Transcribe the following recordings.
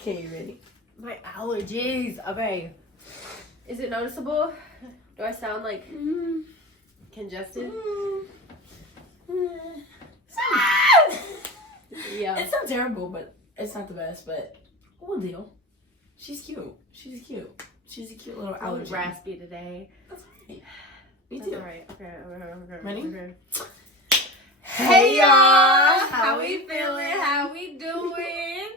Okay, you ready? My allergies. Okay. Is it noticeable? Do I sound like congested? Yeah. It's not terrible, but it's not the best, but we'll deal. She's cute. She's cute. She's a cute little I'm allergy. raspy today. That's right. Me That's too. alright. Okay. Ready? Okay. Hey y'all! How we feeling? How we doing?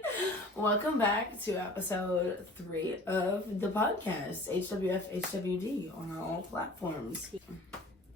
Welcome back to episode 3 of the podcast, HWF HWD, on all platforms.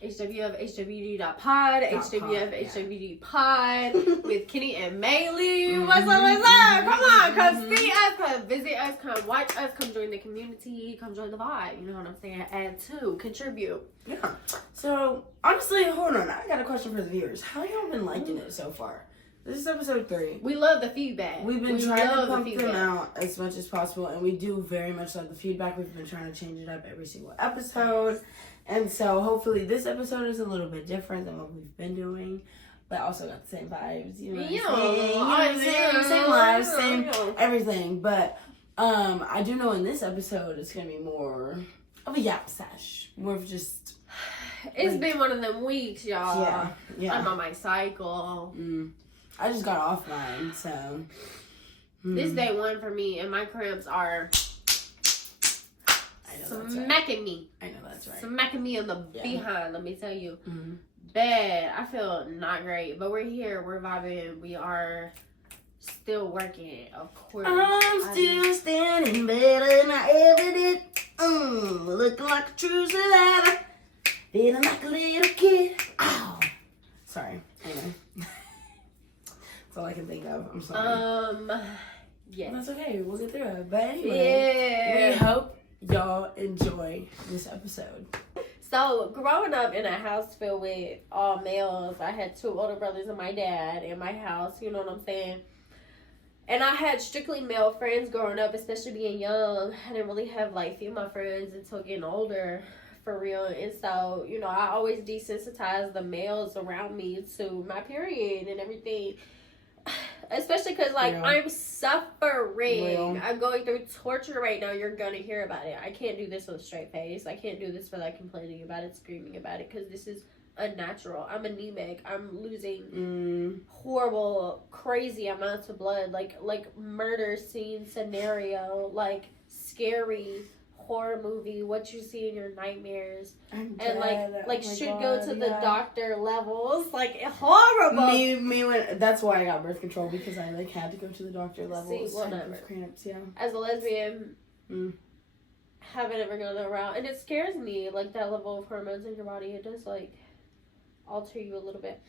HWF HWD.pod, HWF HWD pod with Kenny and Maylee. What's up? What's up? Come on, come see us, come visit us, come watch us, come join the community, come join the vibe. You know what I'm saying? Add to, contribute. Yeah. So, honestly, hold on. I got a question for the viewers. How y'all been liking it so far? This is episode 3. We love the feedback. We've been trying to pump them out as much as possible, and we do very much love the feedback. We've been trying to change it up every single episode. And so, hopefully, this episode is a little bit different than what we've been doing, but also got the same vibes. You know what I'm saying? Same lives, same everything. But I do know in this episode, it's going to be more of a yap sesh. More of just... It's been one of them weeks, y'all. Yeah. I'm on my cycle. I just got off mine, so... This day 1 for me, and my cramps are... smacking me. I know that's right. Smacking me in the behind, let me tell you. Bad. I feel not great. But we're here. We're vibing. We are still working, of course. I'm still standing better than I ever did. Looking like a true survivor. Feeling like a little kid. Ow. Sorry. Anyway. That's all I can think of. I'm sorry. Yeah. That's okay. We'll get through it. But anyway, we hope y'all enjoy this episode. So, growing up in a house filled with all males, I had 2 older brothers and my dad in my house, you know what I'm saying? And I had strictly male friends growing up, especially being young. I didn't really have, like, female friends until getting older, for real. And so, you know, I always desensitized the males around me to my period and everything. Especially because, like, I'm suffering. Real. I'm going through torture right now. You're going to hear about it. I can't do this with a straight face. I can't do this without complaining about it, screaming about it, because this is unnatural. I'm anemic. I'm losing horrible, crazy amounts of blood. Like murder scene scenario. Like, scary horror movie, what you see in your nightmares. And should go to the doctor levels, like horrible. Me when that's why I got birth control, because I had to go to the doctor levels. See, whatever. Cramps, yeah. As a lesbian, haven't ever gone around, and it scares me, like that level of hormones in your body. It does like alter you a little bit.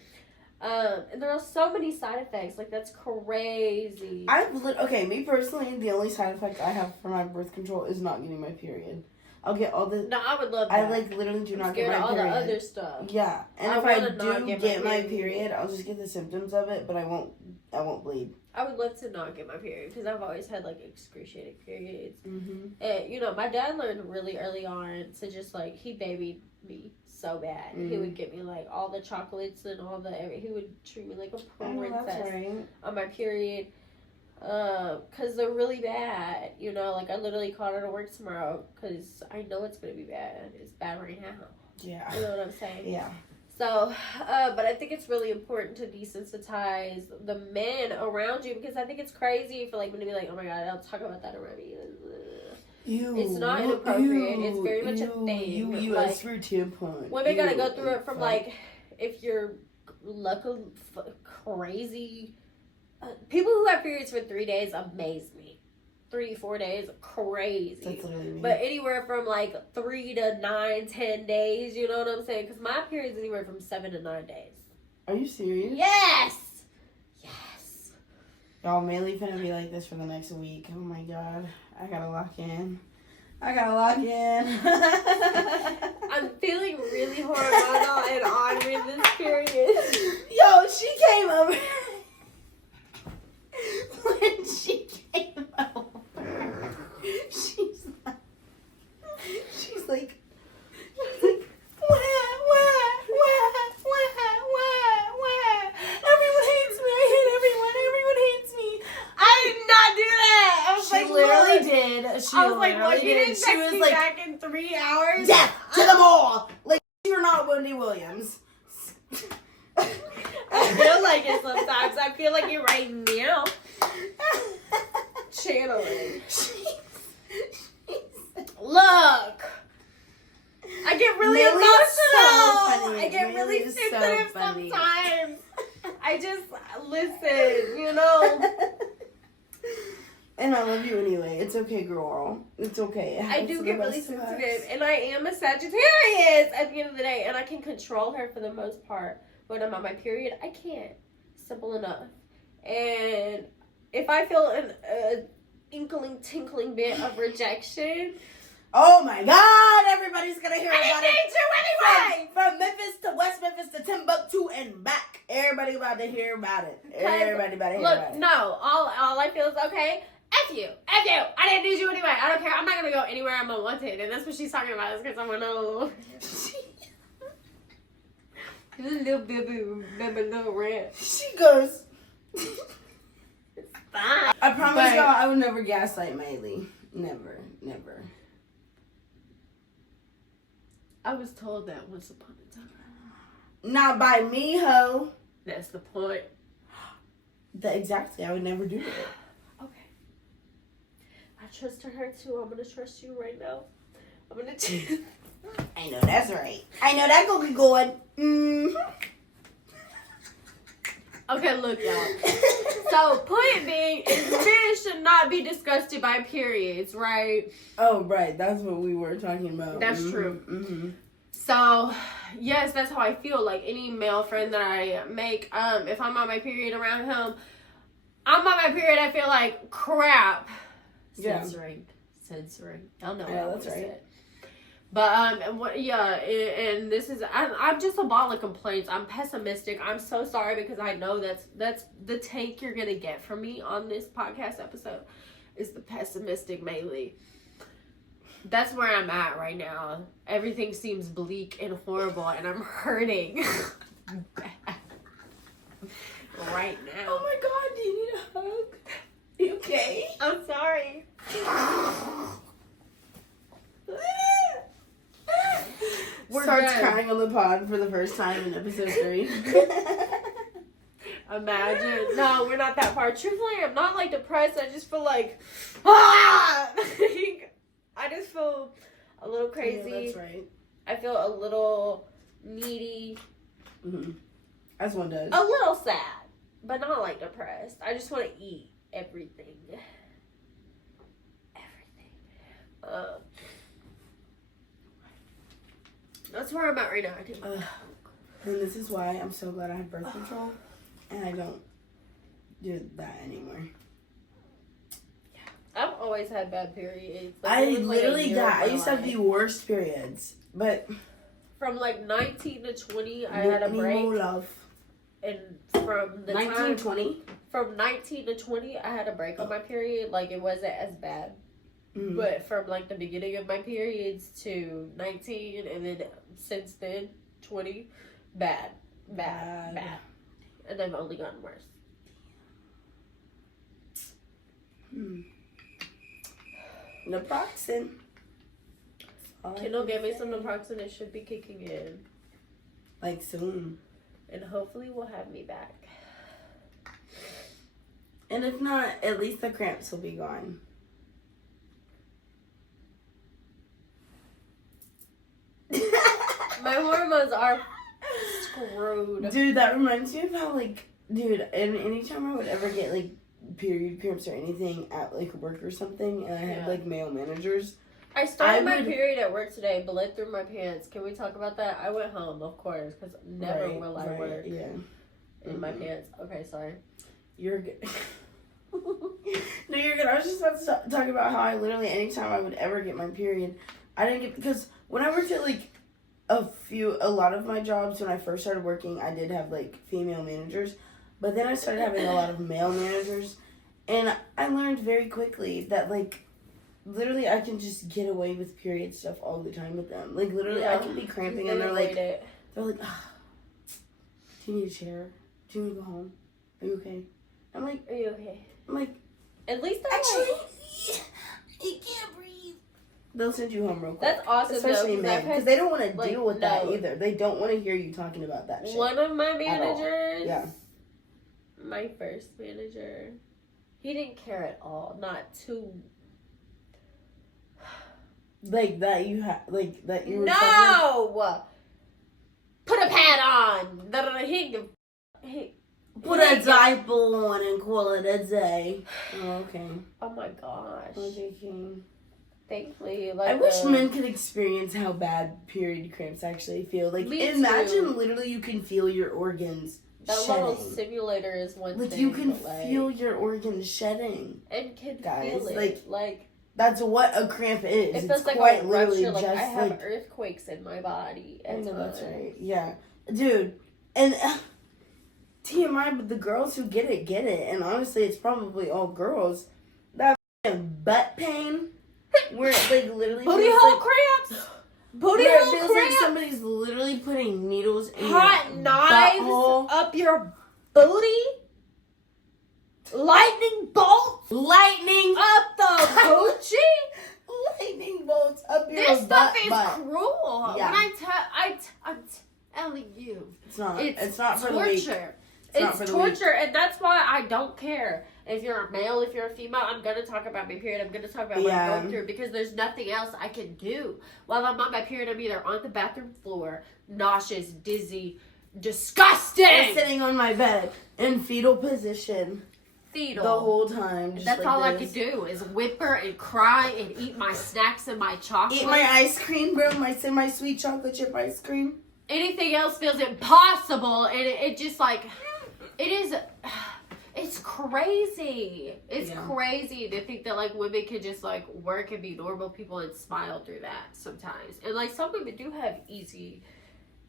And there are so many side effects. Like, that's crazy. Me personally, the only side effect I have for my birth control is not getting my period. I'll get all the... No, I would love that. I, literally do not get my all period. The other stuff. Yeah. And if I do get my period, I'll just get the symptoms of it, but I won't bleed. I would love to not get my period, because I've always had, like, excruciating periods. And, you know, my dad learned really early on to just, like, he babied me so bad. He would get me, like, all the chocolates and all he would treat me like a princess on my period. Because they're really bad, you know, like, I literally called her to work tomorrow, because I know it's going to be bad. It's bad right now. Yeah. You know what I'm saying? Yeah. So, but I think it's really important to desensitize the men around you, because I think it's crazy for, like, men to be like, oh my god, I'll talk about that around me. It's not inappropriate. It's very much a thing. U.S. like, tampon. Women gotta go through it from, like, if you're crazy. People who have periods for 3 days amaze me. 3-4 days, crazy. That's literally me. But anywhere from, like, 3 to 9, 10 days, you know what I'm saying? Because my period's anywhere from 7 to 9 days. Are you serious? Yes! Y'all, mainly finna be like this for the next week. Oh my god. I gotta lock in. I'm feeling really hormonal and on with this period. Yo, she came over. When she came over, she's like, what? Everyone hates me. I hate everyone. Everyone hates me. I did not do that. I was did. I was like, well, you didn't text me back in 3 hours? Death to them all! Like, you're not Wendy Williams. I feel like it sometimes. I feel like you're right now. Channeling. Look. I get really emotional. I get really sensitive sometimes. I just listen, you know. And I love you anyway. It's okay, girl. It's okay. I do get really sensitive. And I am a Sagittarius at the end of the day. And I can control her for the most part. When I'm on my period, I can't. Simple enough. And if I feel an tinkling bit of rejection. Oh my God! Everybody's gonna hear about it. I need you anyway! From Memphis to West Memphis to Timbuktu and back. Everybody about to hear about it. Everybody about to hear about it. No. All I feel is, okay, F you. I didn't need you anyway. I don't care. I'm not gonna go anywhere I'm unwanted. And that's what she's talking about. Is because I'm gonna... little rant. She goes. It's fine. I promise y'all, I would never gaslight Miley. Never. I was told that once upon a time. Not by me, ho. That's the point. Exactly. I would never do that. Okay. I trusted her too. I'm gonna trust you right now. I'm gonna. I know that's right. I know that gonna be good. Mm-hmm. Okay, look, y'all. So, point being is men should not be disgusted by periods, right? Oh, right. That's what we were talking about. That's true. Mm-hmm. So, yes, that's how I feel. Like, any male friend that I make, if I'm on my period around him, I'm on my period, I feel like crap. Yeah. Censoring. Y'all know Yeah, what that's right. Said. But and this is I'm just a ball of complaints. I'm pessimistic. I'm so sorry because I know that's the take you're gonna get from me on this podcast episode is the pessimistic Maylee. That's where I'm at right now. Everything seems bleak and horrible, and I'm hurting right now. Oh my God! Do you need a hug? You okay? I'm sorry. Starts crying on the pod for the first time in episode 3. Imagine. No, we're not that far. Truthfully, I'm not like depressed. I just feel like, I just feel a little crazy. Yeah, that's right. I feel a little needy. Mm-hmm. As one does. A little sad, but not like depressed. I just want to eat everything. That's where I'm at right now. And this is why I'm so glad I have birth control, and I don't do that anymore. I've always had bad periods. Like, I literally I used to have the worst periods, but from like 19 to 20, I had a break. Love. And from the 19 to 20? From 19 to 20, I had a break on my period. Like, it wasn't as bad. Mm-hmm. But from like the beginning of my periods to 19, and then since then 20, bad. And they've only gotten worse. Naproxen. Kendall gave me some Naproxen. It should be kicking in. Like soon. And hopefully we'll have me back. And if not, at least the cramps will be gone. My hormones are screwed. Dude, that reminds me of how, like, and anytime I would ever get, like, period cramps or anything at, like, work or something, and I had, like, male managers. I started my period at work today, bled through my pants. Can we talk about that? I went home, of course, because never will I work in my pants. Okay, sorry. You're good. No, you're good. I was just about to talk about how I literally, anytime I would ever get my period, I didn't get, because when I worked at, like, a lot of my jobs when I first started working, I did have, like, female managers, but then I started having a lot of male managers, and I learned very quickly that, like, literally I can just get away with period stuff all the time with them. Like, literally, I can be cramping, and they're like, oh, do you need a chair? Do you want to go home? Are you okay? I'm like, are you okay? I'm like, at least actually, they'll send you home real quick. That's awesome, especially men, because they don't want to deal with that no. either. They don't want to hear you talking about that shit. One of my managers, yeah, my first manager, he didn't care at all. Not to like that. You have like that. You were no. Put a pad on. He put a diaper on and call it a day. Oh, okay. Oh my gosh. Okay. Thankfully, I wish men could experience how bad period cramps actually feel. Like, imagine literally you can feel your organs shedding. Little simulator is one thing. You can feel your organs shedding. And can guys, feel it. Like that's what a cramp is. It feels it's like quite a literally rupture. Like I have like, earthquakes in my body. I know that's right. Yeah, dude. And TMI, but the girls who get it, and honestly, it's probably all girls. That butt pain. Where it like literally booty hole cramps. Booty hole cramps. Like somebody's literally putting needles in hot your knives butthole. Up your booty. Lightning bolts. Lightning up the coochie. Lightning bolts up your butt. This stuff is butt. cruel. Yeah. When I'm telling you, it's not. It's not for torture. the weak. It's torture, and that's why I don't care if you're a male, if you're a female. I'm gonna talk about my period. I'm gonna talk about what I'm going through because there's nothing else I can do while I'm on my period. I'm either on the bathroom floor, nauseous, dizzy, disgusting, or sitting on my bed in fetal position. Fetal the whole time. Just that's like all this. I could do is whimper and cry and eat my snacks and my chocolate. Eat my ice cream, bro. My semi-sweet chocolate chip ice cream. Anything else feels impossible, and it just like. It is, it's crazy. It's crazy to think that, like, women can just, like, work and be normal people and smile through that sometimes. And, like, some women do have easy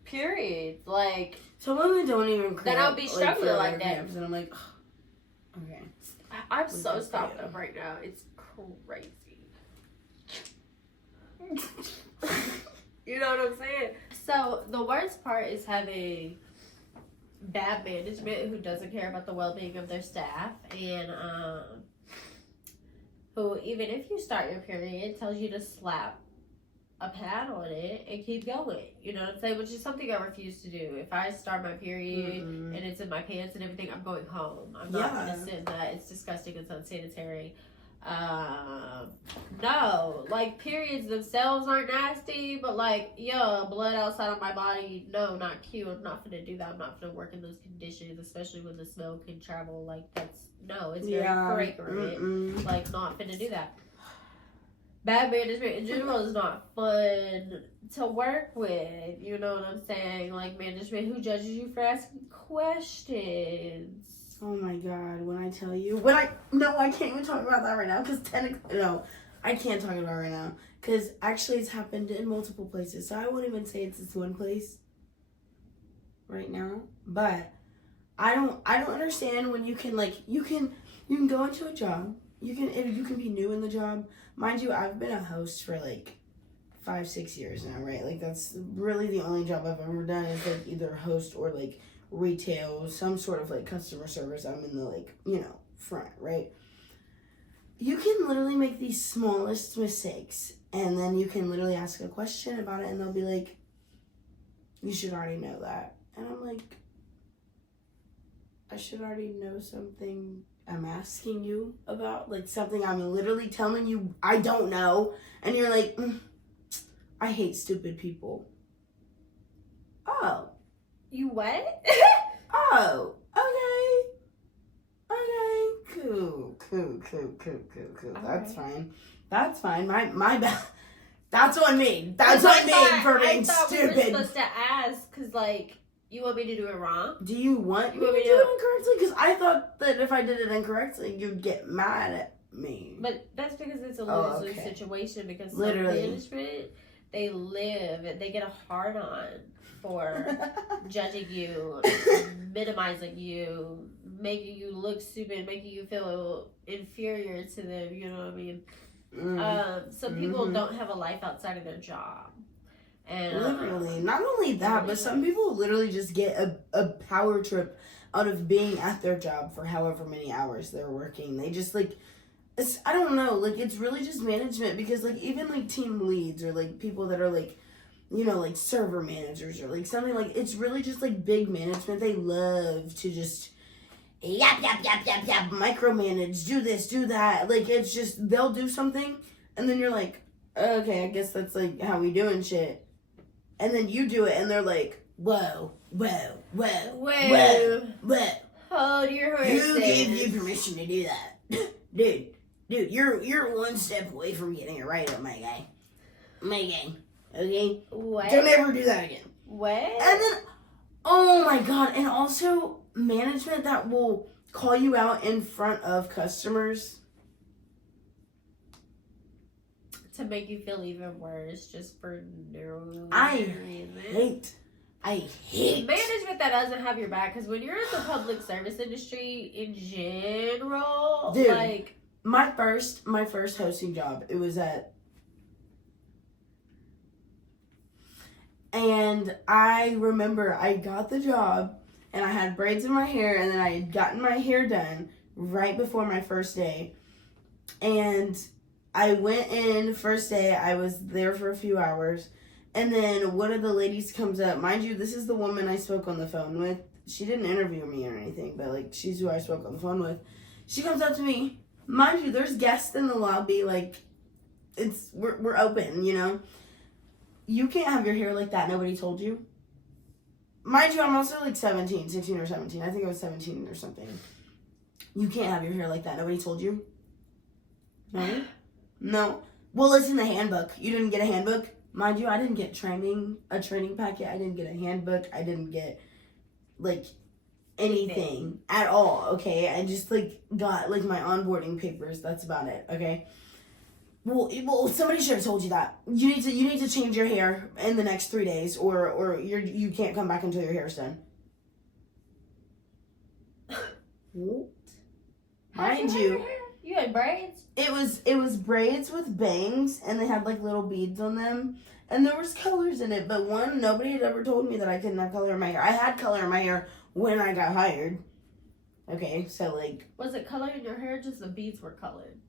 periods. Like, some women don't even cramp. Then I'll be struggling like that. And I'm like, oh, okay. I'm so stopped up right now. It's crazy. You know what I'm saying? So, the worst part is having bad management who doesn't care about the well-being of their staff, and who, even if you start your period, tells you to slap a pad on it and keep going. You know what I'm saying? Which is something I refuse to do. If I start my period and it's in my pants and everything, I'm going home. I'm not going to sit in that. It's disgusting. It's unsanitary. No, like, periods themselves aren't nasty, but like, blood outside of my body, no, not cute. I'm not gonna do that. I'm not gonna work in those conditions, especially when the smell can travel. Like, it's very fragrant. Like, not finna do that. Bad management in general is not fun to work with. You know what I'm saying? Like, management who judges you for asking questions. Oh my god, when I tell you, I can't even talk about that right now, because I can't talk about it right now, because actually it's happened in multiple places, so I won't even say it's this one place right now, but I don't understand when you can go into a job, you can be new in the job, mind you, I've been a host for like 5-6 years now, right, like that's really the only job I've ever done is like either host or like retail, some sort of like customer service. I'm in the like, front, right? You can literally make the smallest mistakes and then you can literally ask a question about it and they'll be like, you should already know that. And I'm like, I should already know something I'm asking you about, like something I'm literally telling you I don't know, and you're like, I hate stupid people. Oh. You what? Oh, okay. Cool. Okay. That's fine. My bad. That's on me. That's on me for being stupid. We were supposed to ask, because, like, you want me to do it wrong? Do you want me to do it incorrectly? Because I thought that if I did it incorrectly, you'd get mad at me. But that's because it's a lose-lose situation, because literally management, they get a hard-on for judging you, minimizing you, making you look stupid, making you feel inferior to them, you know what I mean? Some people don't have a life outside of their job. And literally, not only that, but some people literally just get a power trip out of being at their job for however many hours they're working. They just like, I don't know, like, it's really just management, because, like, even, like, team leads or, like, people that are, like, you know, like, server managers or, like, something, like, it's really just, like, big management. They love to just yap, micromanage, do this, do that. Like, it's just, they'll do something, and then you're like, okay, I guess that's, like, how we doing shit. And then you do it, and they're like, whoa. Hold your horses. Who gave you permission to do that? Dude, you're one step away from getting it right up, my guy. Okay? What? Don't ever do that again. What? And then, oh my god, and also management that will call you out in front of customers. To make you feel even worse, just for no reason. I hate management that doesn't have your back, because when you're in the public service industry in general, dude, like my first hosting job, it was at, and I remember I got the job and I had braids in my hair, and then I had gotten my hair done right before my first day, and I went in first day. I was there for a few hours. And then one of the ladies comes up. Mind you, this is the woman I spoke on the phone with. She didn't interview me or anything, but, like, she's who I spoke on the phone with. She comes up to me. Mind you, there's guests in the lobby. Like, we're open, you know? You can't have your hair like that. Nobody told you. Mind you, I'm also, like, 16 or 17. I think I was 17 or something. You can't have your hair like that. Nobody told you? No? No. Well, it's in the handbook. You didn't get a handbook? Mind you, I didn't get a training packet. I didn't get a handbook. I didn't get, like, anything at all, okay? I just, like, got, like, my onboarding papers. That's about it, okay? Well, somebody should have told you that. You need to change your hair in the next 3 days, or you can't come back until your hair's done. What? Mind you, you had braids? It was braids with bangs, and they had, like, little beads on them, and there was colors in it, but nobody had ever told me that I couldn't have color in my hair. I had color in my hair when I got hired. Okay, so, like... Was it color in your hair, just the beads were colored?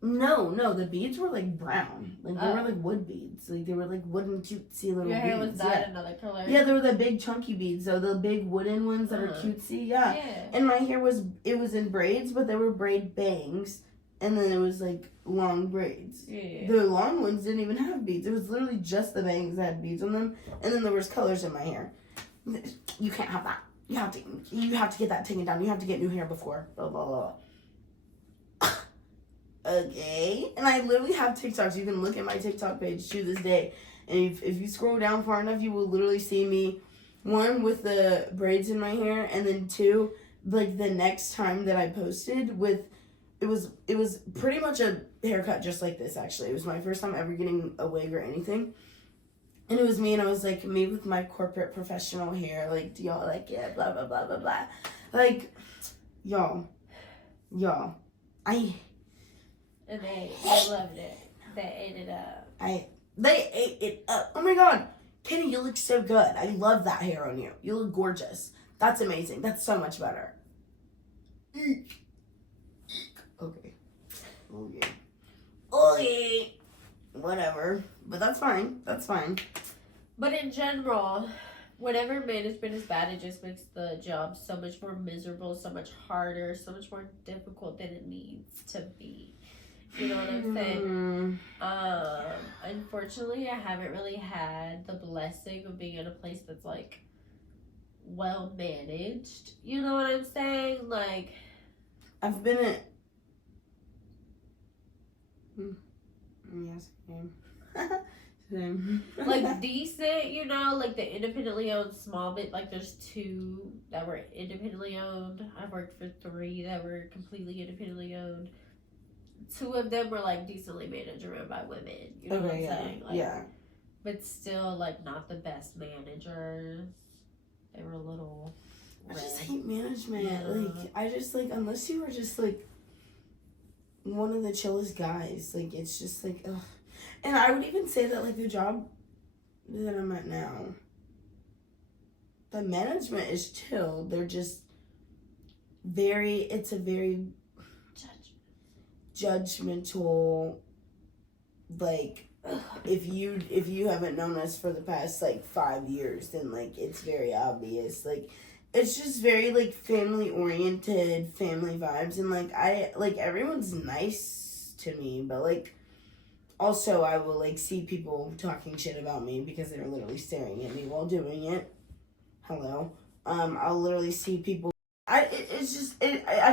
No, the beads were, like, brown. Like, they were, like, wood beads. Like, they were, like, wooden, cutesy little beads. Your hair was dyed another color? Yeah, they were the big, chunky beads, though. The big wooden ones that are cutesy, yeah. And my hair was in braids, but they were braid bangs. And then it was, like, long braids. Yeah. The long ones didn't even have beads. It was literally just the bangs that had beads on them. And then there was colors in my hair. You can't have that. You have to get that taken down. You have to get new hair before. Blah, blah, blah. Okay. And I literally have TikToks. You can look at my TikTok page to this day. And if you scroll down far enough, you will literally see me, one, with the braids in my hair. And then two, like, the next time that I posted with... It was pretty much a haircut just like this, actually. It was my first time ever getting a wig or anything. And it was me, and I was, like, me with my corporate professional hair. Like, do y'all like it? Blah, blah, blah, blah, blah. Like, y'all. And they loved it. They ate it up. They ate it up. Oh, my God. Kenny, you look so good. I love that hair on you. You look gorgeous. That's amazing. That's so much better. Okay. Whatever. But that's fine. But in general, whenever management is bad, it just makes the job so much more miserable, so much harder, so much more difficult than it needs to be. You know what I'm saying? Unfortunately, I haven't really had the blessing of being in a place that's, like, well managed. You know what I'm saying? Like, I've been at... Yes, same. Like, decent, you know, like the independently owned small bit. Like, there's 2 that were independently owned. I've worked for 3 that were completely independently owned. 2 of them were, like, decently managed around by women. You know what I'm saying? Like, yeah. But still, like, not the best managers. They were a little... I just hate management. Yeah. Like, I just, like, unless you were just, like, one of the chillest guys, like, it's just, like, ugh. And I would even say that, like, the job that I'm at now, the management is chill. They're just it's a very... judgmental, like, if you haven't known us for the past, like, 5 years, then, like, it's very obvious. Like, it's just very, like, family-oriented, family vibes. And, like, everyone's nice to me. But, like, also I will, like, see people talking shit about me because they're literally staring at me while doing it. Hello. I'll literally see people. I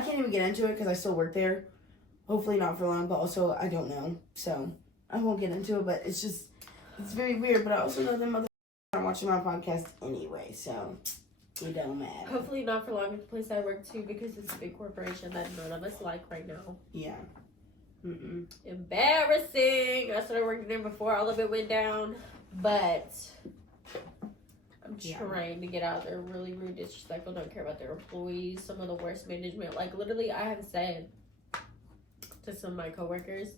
can't even get into it because I still work there. Hopefully not for long, but also I don't know. So I won't get into it, but it's very weird. But I also know them aren't watching my podcast anyway, so it don't matter. Hopefully not for long at the place I work too, because it's a big corporation that none of us like right now. Yeah. Embarrassing. I started working there before all of it went down, but I'm trying to get out there. Really rude, disrespectful, don't care about their employees. Some of the worst management. Like, literally, I have said to some of my coworkers,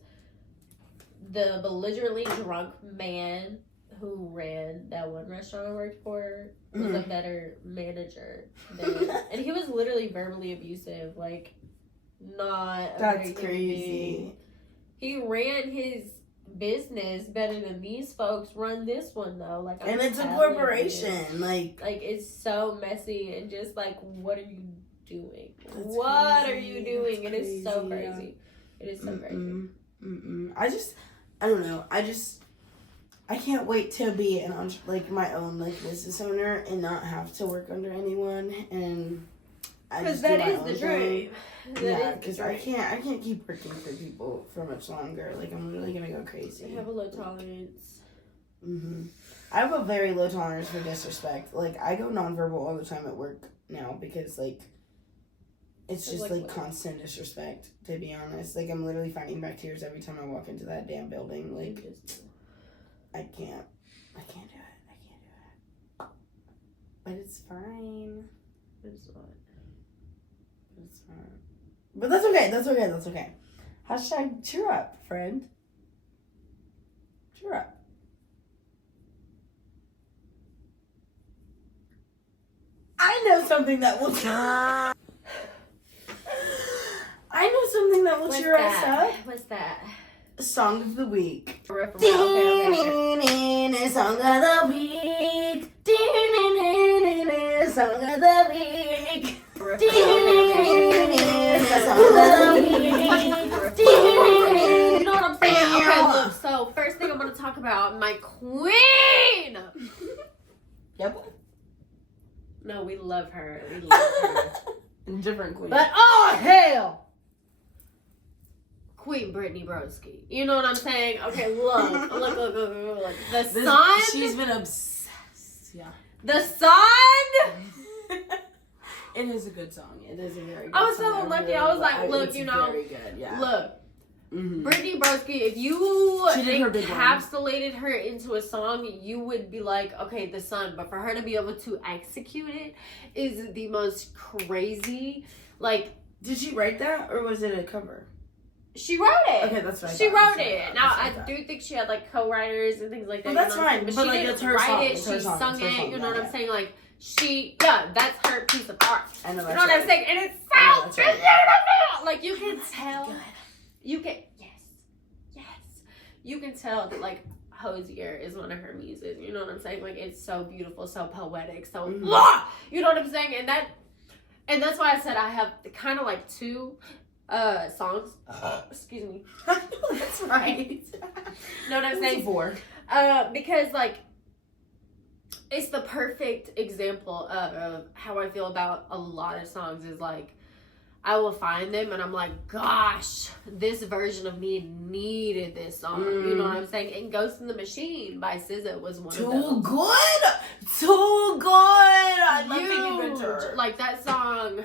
the belligerently drunk man who ran that one restaurant I worked for was a better manager than, and he was literally verbally abusive, like, not that's crazy. He ran his business better than these folks run this one, though. Like, and it's a corporation, like it's so messy, and just like, what are you doing? What are you doing? It is so crazy. It is so crazy. I don't know. I can't wait to be my own, like, business owner and not have to work under anyone. And because that is the dream. Yeah, because I can't keep working for people for much longer. Like, I'm literally gonna go crazy. I have a low tolerance. I have a very low tolerance for disrespect. Like, I go nonverbal all the time at work now because, like, it's just, like, constant disrespect, to be honest. Like, I'm literally finding back tears every time I walk into that damn building. Like, I can't do it. But it's fine. It's not. It's fine. But that's okay. Hashtag cheer up, friend. Cheer up. I know something that will cheer us up. What's that? Song of the week. Okay. Song of the week. Song of the week. You know what I'm saying? Okay, look, so first thing I'm going to talk about, my queen. Yep. No, we love her. Different queen. But, oh, hell. Queen Brittany Broski. You know what I'm saying? Okay, look. The sun. She's been obsessed. Yeah. The sun. It is a good song. It is a very good song. I was so lucky. I was like, look, you know. Very good, yeah. Look. Brittany Broski, if you encapsulated her into a song, you would be like, okay, the sun. But for her to be able to execute it is the most crazy. Like, did she write that or was it a cover? She wrote it. Okay, that's right. She wrote it. Now, I do think she had, like, co-writers and things like that. Well, that's fine. But she like, didn't write it. She sung it. You know what I'm saying? Like, that's her piece of art. I know that's You know what I'm saying? And it's so beautiful. Like, you can tell. You can, yes. You can tell that, like, Hosier is one of her muses. You know what I'm saying? Like, it's so beautiful, so poetic, so, you know what I'm saying? And that's why I said I have kind of, like, two songs. Excuse me. That's right. Know what I'm saying? 4. Because, like, it's the perfect example of how I feel about a lot of songs is, like, I will find them and I'm like, gosh, this version of me needed this song. You know what I'm saying? And Ghost in the Machine by SZA was one of those. Too good. I love Piggy Winter. Like, that song,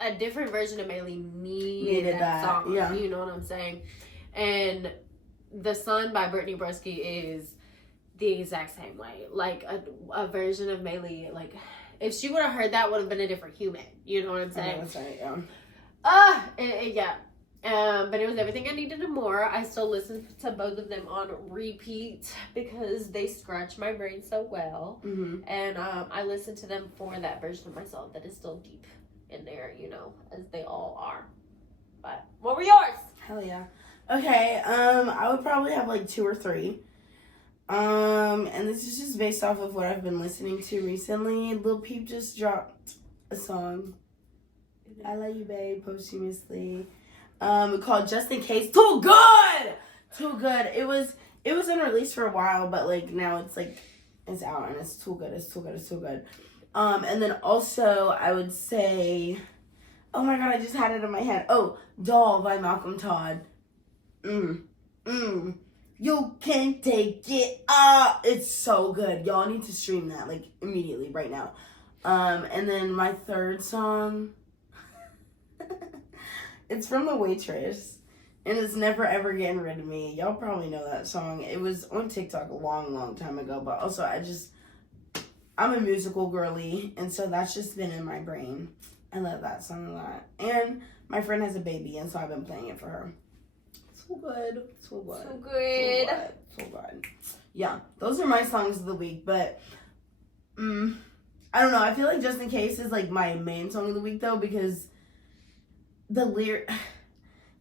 a different version of Maylee needed that song. Yeah. You know what I'm saying? And The Sun by Brittany Broski is the exact same way. Like, a version of Maylee, like, if she would have heard that, would have been a different human. You know what I'm saying? That's right, yeah. But it was everything I needed and more. I still listen to both of them on repeat because they scratch my brain so well. And I listen to them for that version of myself that is still deep in there, you know, as they all are. But what were yours? Hell yeah. Okay, I would probably have like 2 or 3. And this is just based off of what I've been listening to recently. Lil Peep just dropped a song. I Love You Babe posthumously. Called Just In Case. Too good! Too good. It was unreleased for a while, but like now it's like it's out and it's too good. It's too good. It's too good. And then also I would say, oh my god, I just had it in my head. Oh, Doll by Malcolm Todd. You can take it. It's so good. Y'all need to stream that like immediately right now. And then my third song, it's from The Waitress, and it's Never Ever Getting Rid of Me. Y'all probably know that song. It was on TikTok a long time ago, but also I'm a musical girly, and so that's just been in my brain. I love that song a lot. And my friend has a baby, and so I've been playing it for her. So good. So good. So good. So good. Yeah, those are my songs of the week, but I don't know. I feel like Just In Case is like my main song of the week, though, because the lyric.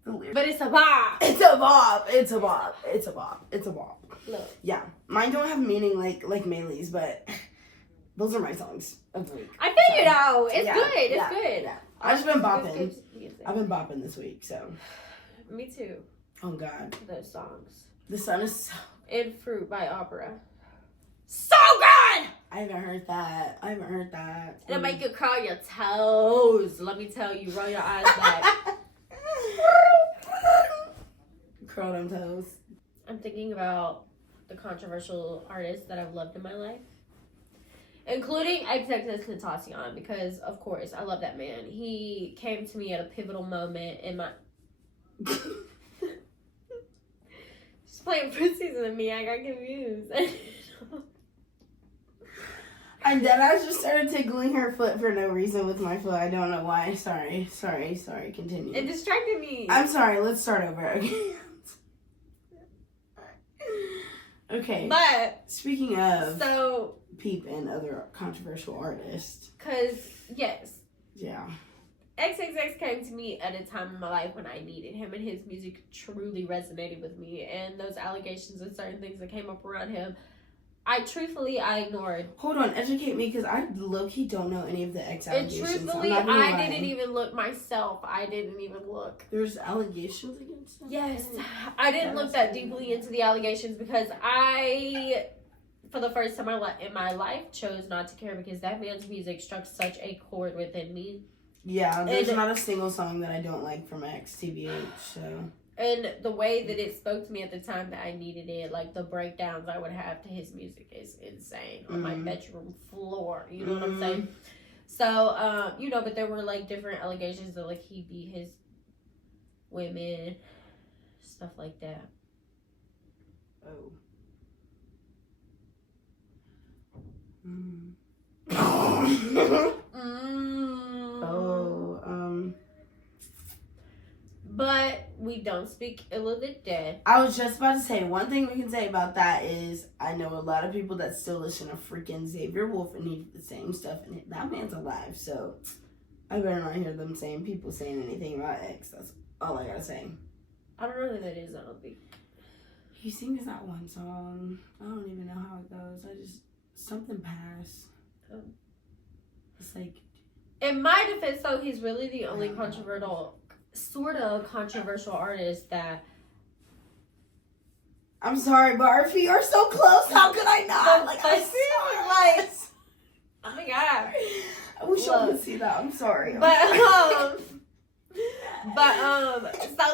But it's a bop. It's a bop. It's a bop. It's a bop. It's a bop. Look. Yeah, mine don't have meaning like Maylee's, but those are my songs of the week. I figured out. It's good. It's good. Yeah. I've just been bopping. I've been bopping this week, so. Me too. Oh God. Those songs. The Sun Is So. And Fruit by Opera. So good! I haven't heard that. It'll make you curl your toes. Let me tell you, roll your eyes back. Curl them toes. I'm thinking about the controversial artists that I've loved in my life, including XXXTentacion, because of course I love that man. He came to me at a pivotal moment in my. Just playing Princess and me, I got confused. And then I just started tickling her foot for no reason with my foot. I don't know why. Sorry. Continue. It distracted me. I'm sorry. Let's start over. Okay. Okay. But speaking of so Peep and other controversial artists. Cause yes. Yeah. XXX came to me at a time in my life when I needed him, and his music truly resonated with me. And those allegations and certain things that came up around him, I ignored. Hold on, educate me, because I low-key don't know any of the X allegations. And truthfully, I didn't even look myself. I didn't even look. There's allegations against him? Yes. I didn't look that deeply into the allegations because I, for the first time in my life, chose not to care because that man's music struck such a chord within me. Yeah, there's not a single song that I don't like from X, TBH, so... And the way that it spoke to me at the time that I needed it, like the breakdowns I would have to his music is insane on my bedroom floor. You know what I'm saying? So, but there were like different allegations that like he beat his women, stuff like that. Oh. But we don't speak ill of the dead. I was just about to say, one thing we can say about that is I know a lot of people that still listen to freaking Xavier Wolf and he the same stuff, and that man's alive, so I better not hear them saying people saying anything about X. That's all I gotta say. I don't know who that is, I don't think. He sings that one song. I don't even know how it goes. Something pass. It's like... In my defense, though, he's really the only controversial artist that... I'm sorry, but our feet are so close. How could I not? Oh my god. I wish y'all could see that. I'm sorry. So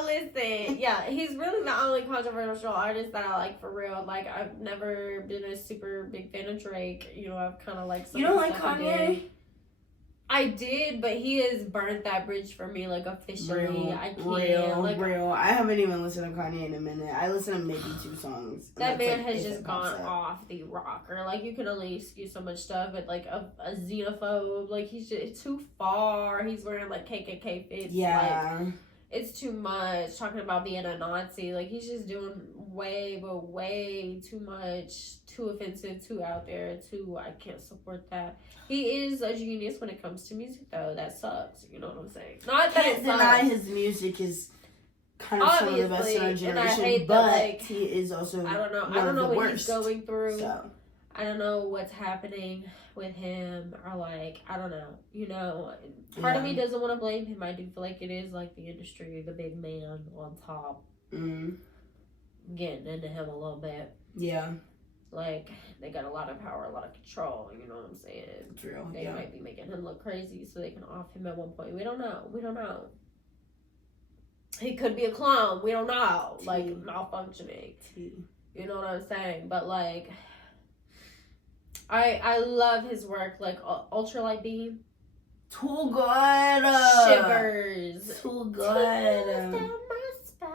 listen, yeah, he's really the only controversial artist that I like for real. Like, I've never been a super big fan of Drake. You know, I've kind of like... You don't like Kanye? I did, but he has burnt that bridge for me, like, officially. I can't. Real. I haven't even listened to Kanye in a minute. I listened to maybe 2 songs. That man has just gone off the rocker. Like, you can only excuse so much stuff, but, like, a xenophobe. Like, he's just too far. He's wearing, like, KKK fits. Yeah. Like, it's too much. Talking about being a Nazi. Like, he's just doing way too much. Too offensive, too out there, I can't support that. He is a genius when it comes to music, though. That sucks. You know what I'm saying? Not that it sucks. Deny his music is kind of some of the best in our generation, but he is also I don't know what he's going through. So. I don't know what's happening with him, or like, I don't know, you know, part of me doesn't want to blame him. I do feel like it is like the industry, the big man on top, getting into him a little bit. Yeah. Like, they got a lot of power, a lot of control, you know what I'm saying? True. They might be making him look crazy so they can off him at one point. We don't know. He could be a clone. We don't know. Like, malfunctioning. You know what I'm saying? But, like, I love his work. Like, Ultralight Beam. Too good. Shivers. Too good. Down my spine.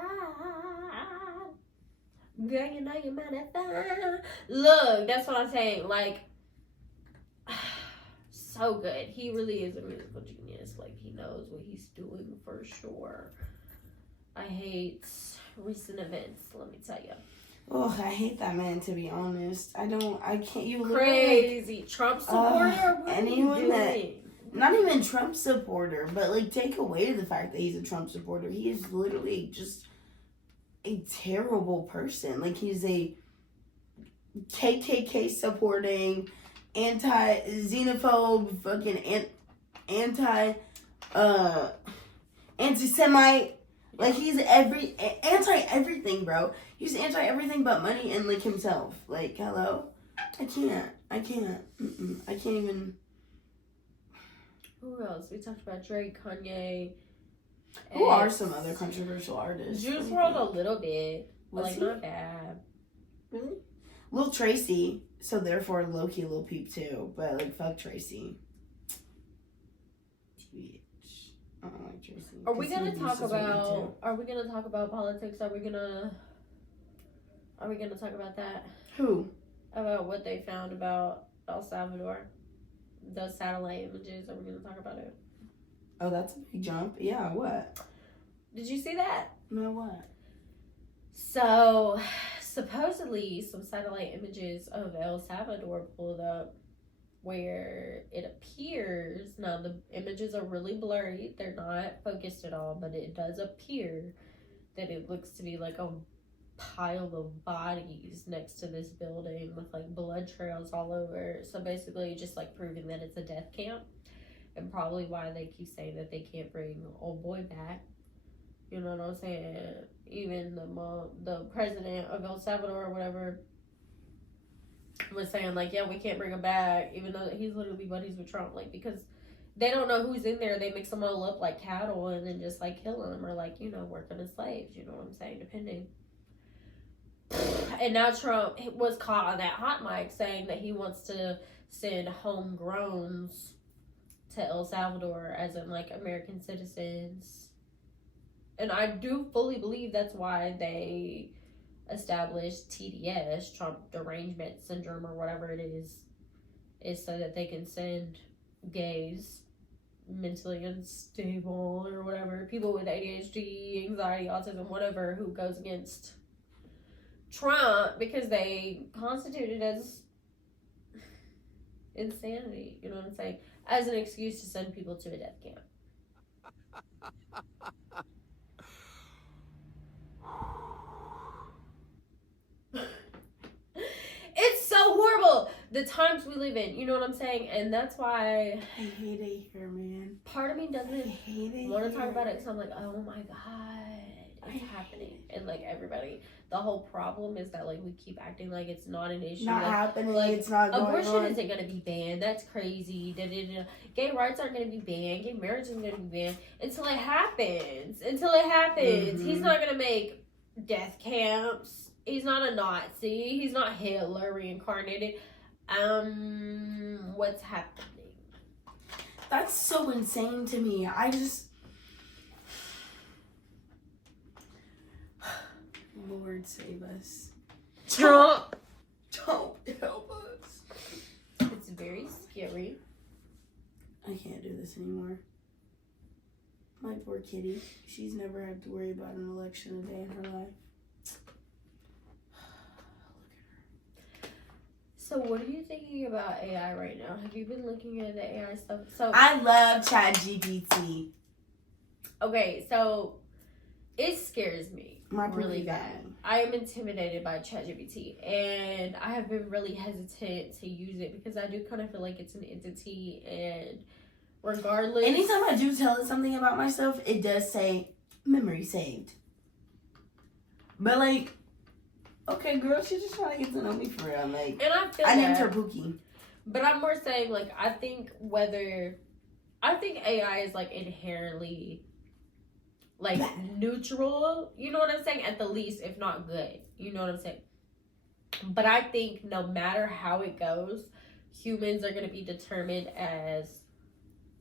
Girl, you know you're mighty fine. Look, that's what I'm saying. Like, so good. He really is a musical genius. Like, he knows what he's doing for sure. I hate recent events, let me tell you. Oh, I hate that man, to be honest. I can't. You crazy like, Trump supporter. Anyone that, not even Trump supporter, but like take away the fact that he's a Trump supporter. He is literally just a terrible person. Like, he's a KKK supporting, anti-xenophobe, fucking anti-Semite. Like, he's anti-everything, bro. He's anti-everything but money and, like, himself. Like, hello? I can't. I can't even. Who else? We talked about Drake, Kanye. Who are some other controversial artists? Juice WRLD a little bit. But, like, not bad. Really? Lil Tracy. So, therefore, low-key Lil Peep, too. But, like, fuck Tracy. I don't like Tracy. Are we gonna talk about politics? Are we gonna talk about that? Who? About what they found about El Salvador? Those satellite images. Are we gonna talk about it? Oh, that's a big jump. Yeah, what? Did you see that? No, what? So, supposedly some satellite images of El Salvador pulled up where it appears, now the images are really blurry, they're not focused at all, but it does appear that it looks to be like a pile of bodies next to this building with like blood trails all over. So basically just like proving that it's a death camp, and probably why they keep saying that they can't bring old boy back. You know what I'm saying? Even the president of El Salvador or whatever was saying like, yeah, we can't bring him back, even though he's literally buddies with Trump, like, because they don't know who's in there. They mix them all up like cattle and then just like kill them, or like, you know, working as slaves, you know what I'm saying, depending. And now Trump was caught on that hot mic saying that he wants to send homegrowns to El Salvador, as in like American citizens. And I do fully believe that's why they established TDS, Trump derangement syndrome, or whatever it is so that they can send gays, mentally unstable or whatever, people with ADHD, anxiety, autism, whatever, who goes against Trump, because they constituted as insanity, you know what I'm saying, as an excuse to send people to a death camp. It's so horrible, the times we live in, you know what I'm saying? And that's why I hate it here, man. Part of me doesn't want to talk about it, because I'm like, oh my god, it's happening. And like everybody, the whole problem is that like we keep acting like it's not an issue, not like, happening, like, it's not going abortion on. Isn't going to be banned, that's crazy. Gay rights aren't going to be banned, gay marriage isn't going to be banned until it happens. Mm-hmm. He's not going to make death camps. He's not a Nazi. He's not Hitler reincarnated. What's happening? That's so insane to me. Lord save us. Trump. Don't help us. It's very scary. I can't do this anymore. My poor kitty. She's never had to worry about an election a day in her life. So what are you thinking about AI right now? Have you been looking at the AI stuff? So I love ChatGPT. Okay, so it scares me really bad. I am intimidated by ChatGPT, and I have been really hesitant to use it because I do kind of feel like it's an entity, and regardless, anytime I do tell it something about myself, it does say memory saved. But like, okay, girl, she's just trying to get to know me for real. Like, and I named her Pookie. But I'm more saying, like, I think AI is like inherently like neutral, you know what I'm saying, at the least, if not good, you know what I'm saying. But I think no matter how it goes, humans are going to be determined as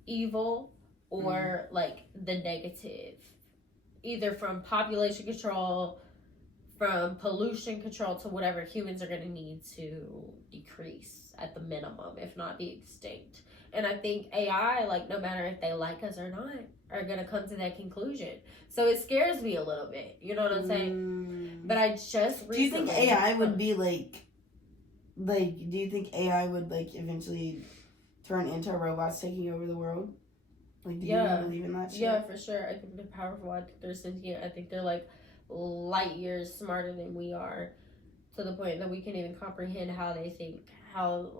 evil or like the negative, either from population control, from pollution control, to whatever. Humans are going to need to decrease at the minimum, if not be extinct. And I think AI, like, no matter if they like us or not, are going to come to that conclusion. So it scares me a little bit, you know what I'm saying? But I just recently, do you think AI would be like do you think AI would like eventually turn into robots taking over the world? Like, do you believe in that shit? Yeah, for sure. I think they're powerful. I think they're sentient. I think they're like light years smarter than we are, to the point that we can even comprehend how they think, how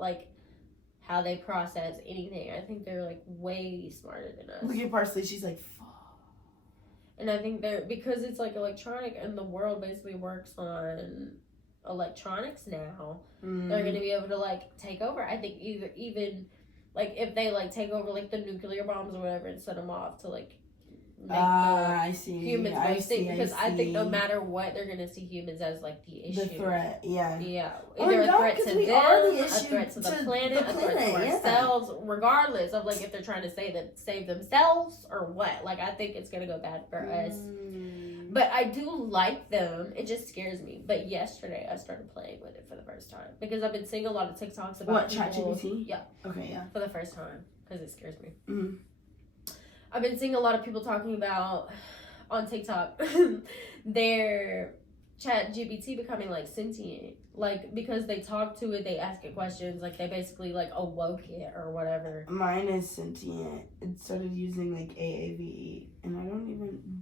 they process anything. I think they're like way smarter than us. Look at Parsley, she's like, fuck. And I think they're, because it's like electronic and the world basically works on electronics now, they're going to be able to like take over. I think even like if they like take over like the nuclear bombs or whatever and set them off to like make I see. humans extinct, because I think no matter what, they're gonna see humans as like the issue, the threat. Yeah, either a threat to them, a threat to the planet, a threat to ourselves, regardless of like if they're trying to save themselves or what. Like, I think it's gonna go bad for us. But I do like them. It just scares me. But yesterday I started playing with it for the first time because I've been seeing a lot of TikToks about ChatGPT. Yeah. Okay. Yeah. For the first time, because it scares me. Mm-hmm. I've been seeing a lot of people talking about on TikTok their ChatGPT becoming like sentient, like because they talk to it, they ask it questions, like they basically like awoke it or whatever. Mine is sentient. It started using like AAVE, and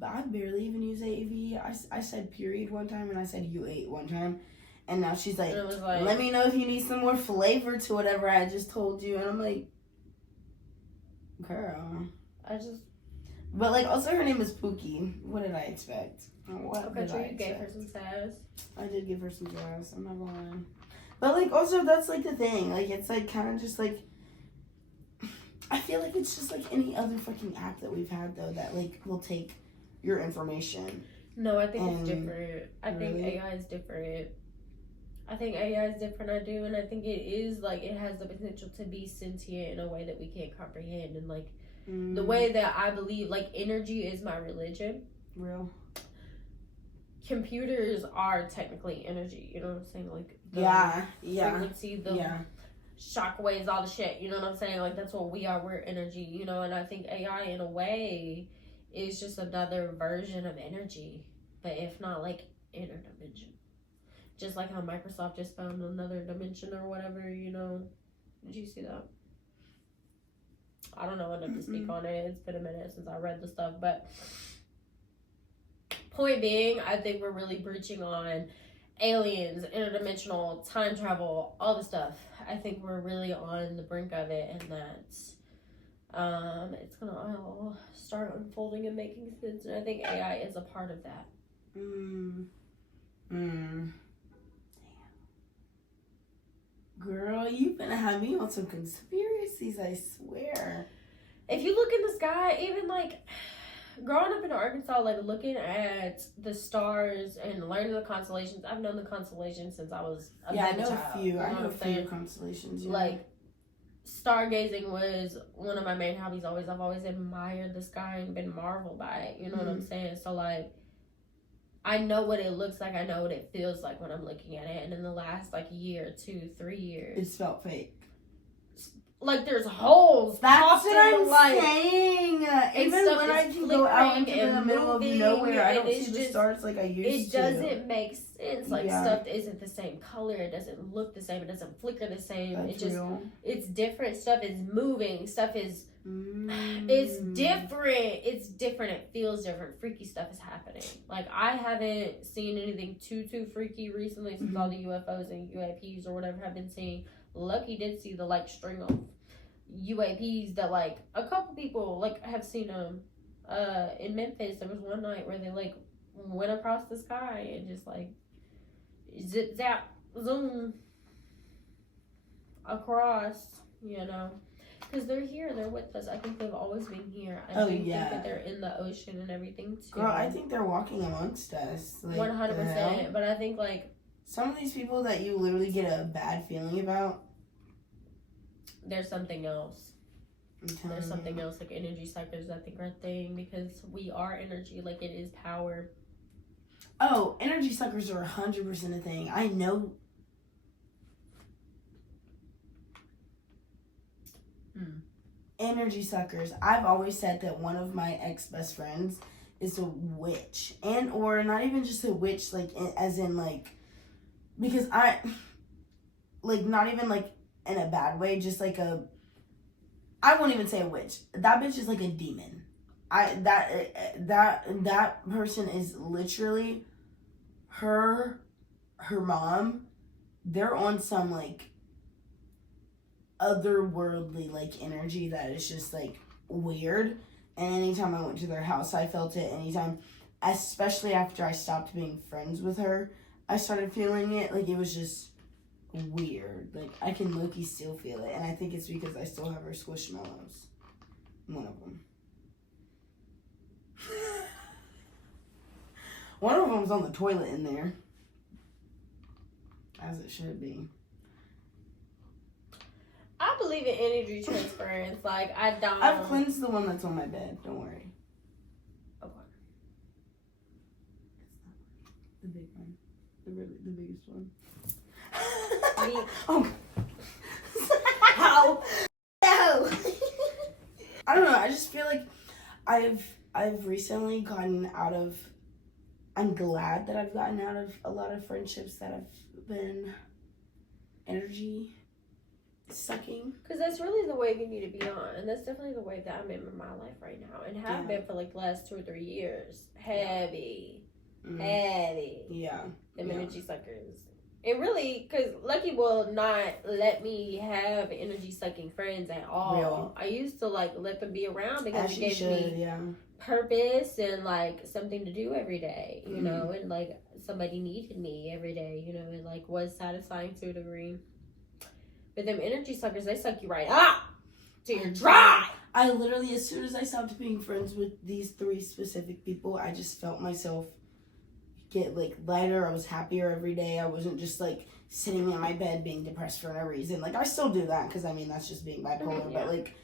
I barely even use AAVE. I said period one time, and I said you ate one time, and now she's like, let me know if you need some more flavor to whatever I just told you, and I'm like, girl. But like, also her name is Pookie. What did I expect? You gave her some sass. I did give her some sass. I'm not gonna lie. But like, also that's like the thing. Like, it's like kind of just like, I feel like it's just like any other fucking app that we've had though that like will take your information. No, I think it's different. I think AI is different. I do, and I think it is like it has the potential to be sentient in a way that we can't comprehend, and like. The way that I believe, like, energy is my religion. Real. Computers are technically energy, you know what I'm saying? Like, the frequency, the shock waves, all the shit, you know what I'm saying? Like, that's what we are. We're energy, you know? And I think AI, in a way, is just another version of energy, but if not, like, interdimension. Just like how Microsoft just found another dimension or whatever, you know? Did you see that? I don't know enough to speak on it. It's been a minute since I read the stuff, but point being, I think we're really breaching on aliens, interdimensional, time travel, all the stuff. I think we're really on the brink of it, and that it's gonna all start unfolding and making sense, and I think AI is a part of that. Girl, you finna have me on some conspiracies, I swear. If you look in the sky, even like growing up in Arkansas, like looking at the stars and learning the constellations, I've known the constellations since I was a I baby know child. a few. I know a few constellations. Yeah. Like stargazing was one of my main hobbies. I've always admired the sky and been marveled by it. You know what I'm saying? So like, I know what it looks like. I know what it feels like when I'm looking at it. And in the last like year, 2, 3 years, it's felt fake. like there's holes. That's what I'm light. saying. Even when I can go out into the middle of nowhere, I don't see the stars like I used to. It doesn't make sense. Like stuff isn't the same color. It doesn't look the same. It doesn't flicker the same. That's real. It's different. Stuff is moving. Stuff is it's different. It's different. It feels different. Freaky stuff is happening. Like I haven't seen anything too freaky recently since all the UFOs and UAPs or whatever have been seen. Lucky did see the like string of UAPs that like a couple people like have seen them in Memphis. There was one night where they like went across the sky and just like zip zap zoom across, you know, because they're here, they're with us. I think they've always been here. I think that they're in the ocean and everything too. Girl, I think they're walking amongst us. Like, 100%. But I think like some of these people that you literally get a bad feeling about, there's something else. There's something else, like energy suckers, I think, are a thing, because we are energy, like it is power. Oh, energy suckers are 100% a thing. I know. Energy suckers. I've always said that one of my ex-best friends is a witch. And, or not even just a witch, like, as in, like, because I, like, not even, like, in a bad way, just like I won't even say a witch. That bitch is like a demon. That person is literally her mom. They're on some like otherworldly like energy that is just like weird. And anytime I went to their house, I felt it. Anytime, especially after I stopped being friends with her, I started feeling it. Like it was just weird. Like I can low-key still feel it, and I think it's because I still have her squishmallows. One of them. One of them's on the toilet in there, as it should be. I believe in energy transference. Like I don't. I've cleansed the one that's on my bed. Don't worry. Okay. The big one, the biggest one. Oh. How? No. I don't know. I just feel like I've recently gotten out of. I'm glad that I've gotten out of a lot of friendships that have been energy sucking. Because that's really the wave you need to be on, and that's definitely the wave that I'm in my life right now, and have been for like the last 2 or 3 years. Heavy. Yeah. Them energy suckers. And really, because Lucky will not let me have energy sucking friends at all. Real. I used to like let them be around because As it gave me purpose and like something to do every day, you know, and like somebody needed me every day, you know, and like was satisfying to a degree. But them energy suckers, they suck you right up till you're dry. I literally, as soon as I stopped being friends with these 3 specific people, I just felt myself get like lighter. I was happier every day. I wasn't just like sitting in my bed being depressed for no reason. Like I still do that because I mean that's just being bipolar, but like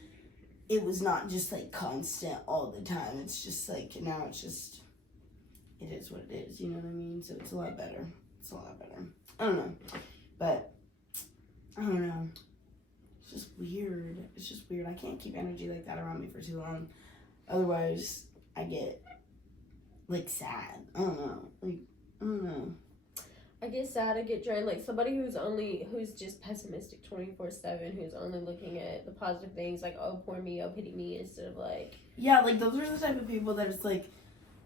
it was not just like constant all the time. It's just like now it's just it is what it is, you know what I mean? So it's a lot better. I don't know, but I don't know. It's just weird. I can't keep energy like that around me for too long, otherwise I get like sad. I don't know. I get sad, I get drained. Like somebody who's just pessimistic 24/7, who's only looking at the positive things, like, oh, poor me, oh, pity me, instead of like... Yeah, like those are the type of people that it's like,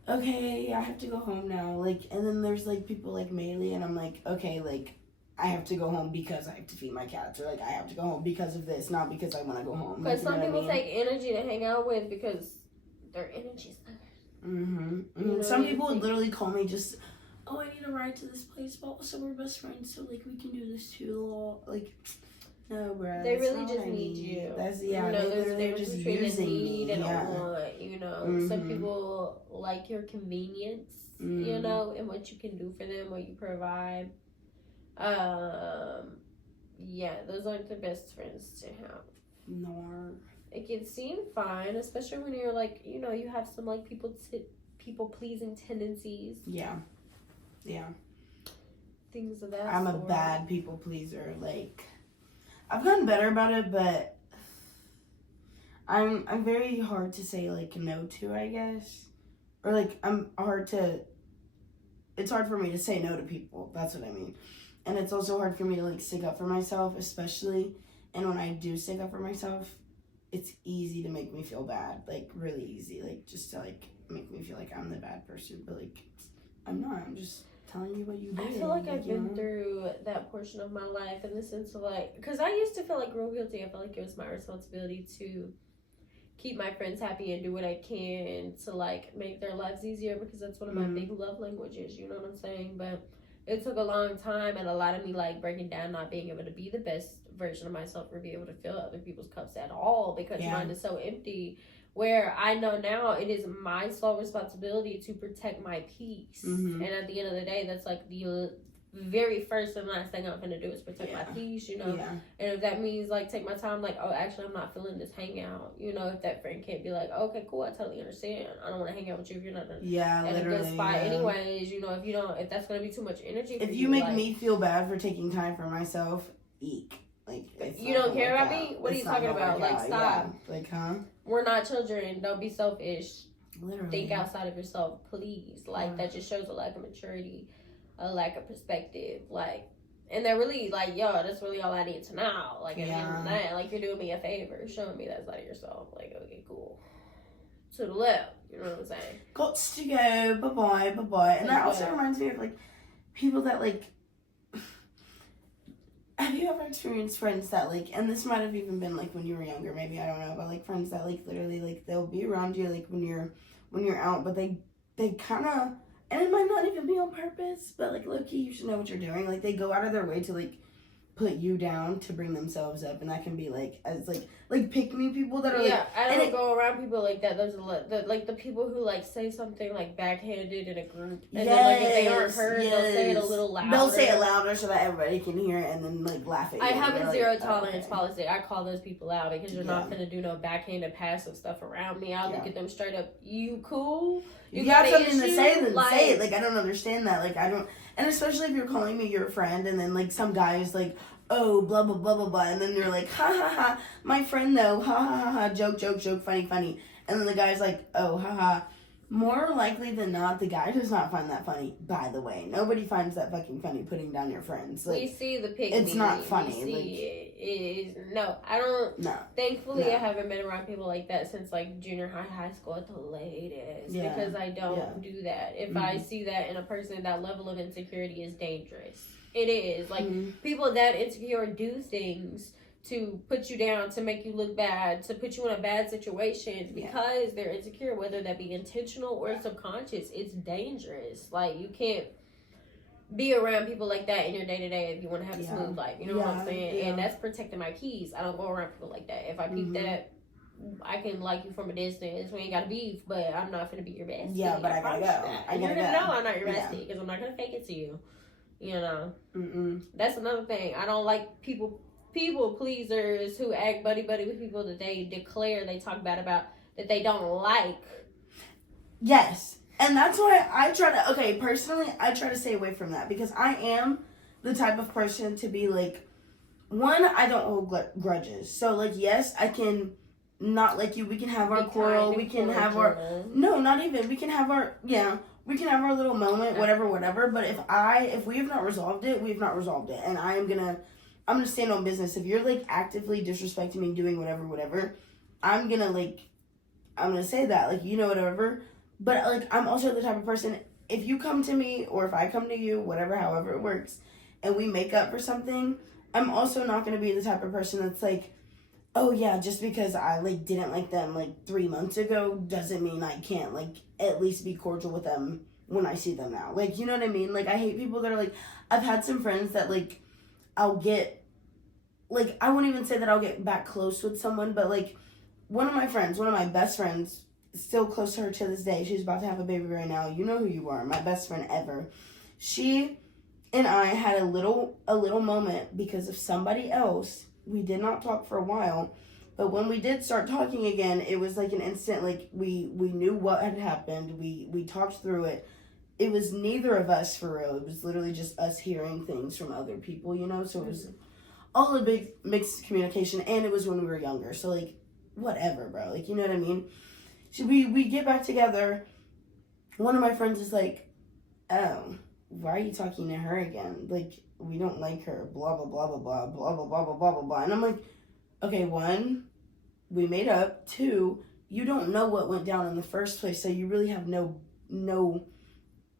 okay, I have to go home now. Like, and then there's like people like Maylee, and I'm like, okay, like, I have to go home because I have to feed my cats, or like, I have to go home because of this, not because I want to go home. Because like, some people take energy to hang out with because their energy's there. You know, some people would literally call me just, oh, I need a ride to this place, but also we're best friends, so like we can do this too. Like, no, bro. They really just need you. That's you know, they're just using need and me. Want. You know, some people like your convenience. You know, and what you can do for them, what you provide. Yeah, those aren't the best friends to have. Nor. It can seem fine, especially when you're like, you know, you have some like people pleasing tendencies. Yeah. Things of that I'm sort. a bad people pleaser. Like, I've gotten better about it, but I'm very hard to say, like, no to, I guess. Or, like, it's hard for me to say no to people. That's what I mean. And it's also hard for me to, like, stick up for myself, especially. And when I do stick up for myself, it's easy to make me feel bad. Like, really easy. Like, just to, like, make me feel like I'm the bad person. But, like, I'm not. I'm just telling you what you did. I feel like I've been through that portion of my life in the sense of, like, because I used to feel, like, real guilty. I felt like it was my responsibility to keep my friends happy and do what I can to, like, make their lives easier, because that's one of my big love languages, you know what I'm saying? But it took a long time and a lot of me, like, breaking down, not being able to be the best version of myself or be able to fill other people's cups at all, because mine is so empty, where I know now it is my sole responsibility to protect my peace. And at the end of the day, that's, like, the very first and last thing I'm gonna do is protect my peace, you know. And if that means, like, take my time, like, oh, actually I'm not feeling this hangout, you know, if that friend can't be like, okay, cool, I totally understand, I don't want to hang out with you if you're not in a good spot anyways, you know, if that's gonna be too much energy for if you make like, me feel bad for taking time for myself, eek. Like, you don't care about me? What are you talking about? Like, stop. Like, huh? We're not children. Don't be selfish. Literally. Think outside of yourself, please. Like, that just shows a lack of maturity, a lack of perspective. Like, and they're really like, yo, that's really all I need to know. Like, at the end of the night, like, you're doing me a favor, showing me that side of yourself. Like, okay, cool. To the left, you know what I'm saying? Gots to go. Bye-bye. And that also reminds me of, like, people that, like, have you ever experienced friends that, like, and this might have even been, like, when you were younger, maybe, I don't know, but, like, friends that, like, literally, like, they'll be around you, like, when you're out, but they kind of, and it might not even be on purpose, but, like, low-key, you should know what you're doing. Like, they go out of their way to, like, put you down to bring themselves up, and that can be, like, as, like pick-me people that are, like... Yeah, I don't go around people like that. There's a lot, like, the people who, like, say something, like, backhanded in a group, and then, like, if they aren't heard, they'll say it a little louder. They'll say it louder so that everybody can hear it, and then, like, laugh at you. I have a zero tolerance policy. I call those people out, because you're not gonna do no backhanded passive stuff around me. I'll look at them straight up, you cool? You have something to say, then say it. Like, I don't understand that. Like, I don't... And especially if you're calling me your friend, and then, like, some guy is like, oh, blah, blah, blah, blah, blah. And then you're like, ha, ha, ha. My friend, though. Ha, ha, ha, ha. Joke, joke, joke. Funny, funny. And then the guy's like, oh, ha, ha. More likely than not, the guy does not find that funny, by the way. Nobody finds that fucking funny, putting down your friends. Like, we see the pic. It's not funny. We see it is, no, I don't. No. Thankfully, I haven't been around people like that since, like, junior high school at the latest. Yeah. Because I don't do that. If I see that in a person, that level of insecurity is dangerous. It is. Like, people that insecure do things to put you down, to make you look bad, to put you in a bad situation because they're insecure, whether that be intentional or subconscious. It's dangerous. Like, you can't be around people like that in your day-to-day if you want to have a smooth life. You know what I'm saying? And that's protecting my peace. I don't go around people like that. If I peep that, I can like you from a distance. We ain't got to beef, but I'm not going to be your bestie. Yeah, but I gotta go. You're going to know I'm not your bestie because I'm not going to fake it to you. You know? That's another thing. I don't like people pleasers who act buddy with people that they declare, they talk bad about, that they don't like. Yes. And that's why I try to, personally, I try to stay away from that, because I am the type of person to be like, one, I don't hold grudges. So, like, yes, I can not like you. We can have our quarrel. We can have our, no, not even. We can have our, we can have our little moment, whatever. But if we have not resolved it, we have not resolved it. And I'm gonna stand on business. If you're, like, actively disrespecting me, doing whatever, I'm gonna say that, like, you know, whatever. But, like, I'm also the type of person, if you come to me, or if I come to you, however it works, and we make up for something, I'm also not gonna be the type of person that's like, oh yeah, just because I, like, didn't like them, like, 3 months ago, doesn't mean I can't, like, at least be cordial with them when I see them now. Like, you know what I mean? Like, I hate people that are, like, I've had some friends that, like, I'll get, like, I wouldn't even say that I'll get back close with someone, but, like, one of my best friends, still close to her to this day, she's about to have a baby right now, you know who you are, my best friend ever. She and I had a little moment because of somebody else. We did not talk for a while, but when we did start talking again, it was like an instant, like, we knew what had happened, we talked through it. It was neither of us, for real. It was literally just us hearing things from other people, you know, so it was all a big mixed communication, and it was when we were younger, so, like, whatever, bro. Like, you know what I mean? So we get back together. One of my friends is like, oh, why are you talking to her again? Like, we don't like her, blah, blah, blah, blah, blah, blah, blah, blah, blah, blah, blah, blah. And I'm like, okay, one, we made up. Two, you don't know what went down in the first place, so you really have no,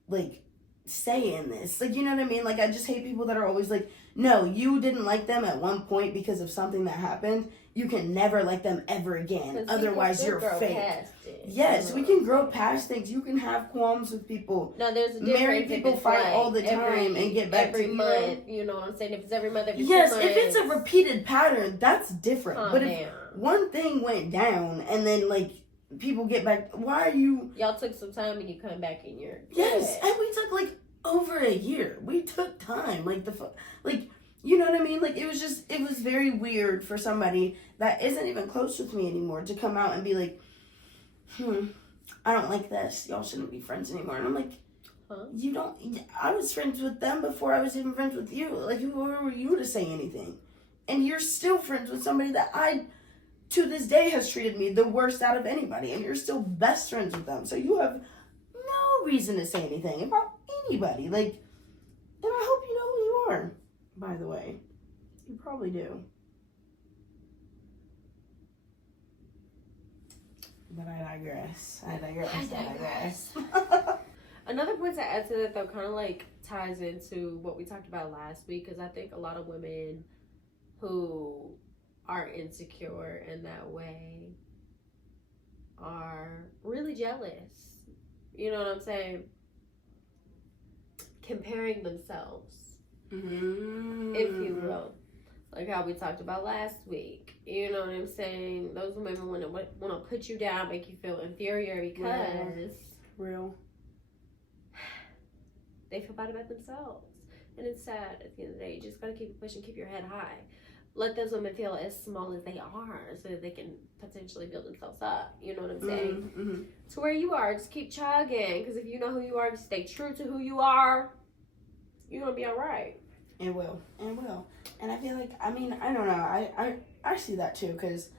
like, say in this. Like, you know what I mean? Like, I just hate people that are always like, no, you didn't like them at one point because of something that happened. You can never like them ever again. Otherwise, you're fake. Yes, we can grow past things. You can have qualms with people. No, there's a difference. Married people fight like all the time and get back every month. You know what I'm saying? If it's every month, if it's yes, if it's a repeated pattern, that's different. But if down. one thing went down and then like people get back, why are you? Y'all took some time and you come back and you're yes, and we took like over a year. We took time, like you know what I mean? Like it was very weird for somebody that isn't even close with me anymore to come out and be like, I don't like this. Y'all shouldn't be friends anymore. And I'm like, huh? You don't. I was friends with them before I was even friends with you. Like who were you to say anything? And you're still friends with somebody that to this day has treated me the worst out of anybody, and you're still best friends with them. So you have no reason to say anything about anybody. Like, and I hope you know who you are. By the way, you probably do. But I digress. Another point to add to that, though, kind of like ties into what we talked about last week, because I think a lot of women who are insecure in that way are really jealous. You know what I'm saying? Comparing themselves, if you will. Like how we talked about last week. You know what I'm saying? Those women want to put you down, make you feel inferior because real. They feel bad about themselves. And it's sad at the end of the day. You just got to keep pushing, keep your head high. Let those women feel as small as they are so that they can potentially build themselves up. You know what I'm saying? To where you are, just keep chugging. Because if you know who you are, just stay true to who you are, you're going to be all right. It will. And I feel like, I mean, I don't know. I see that too, because,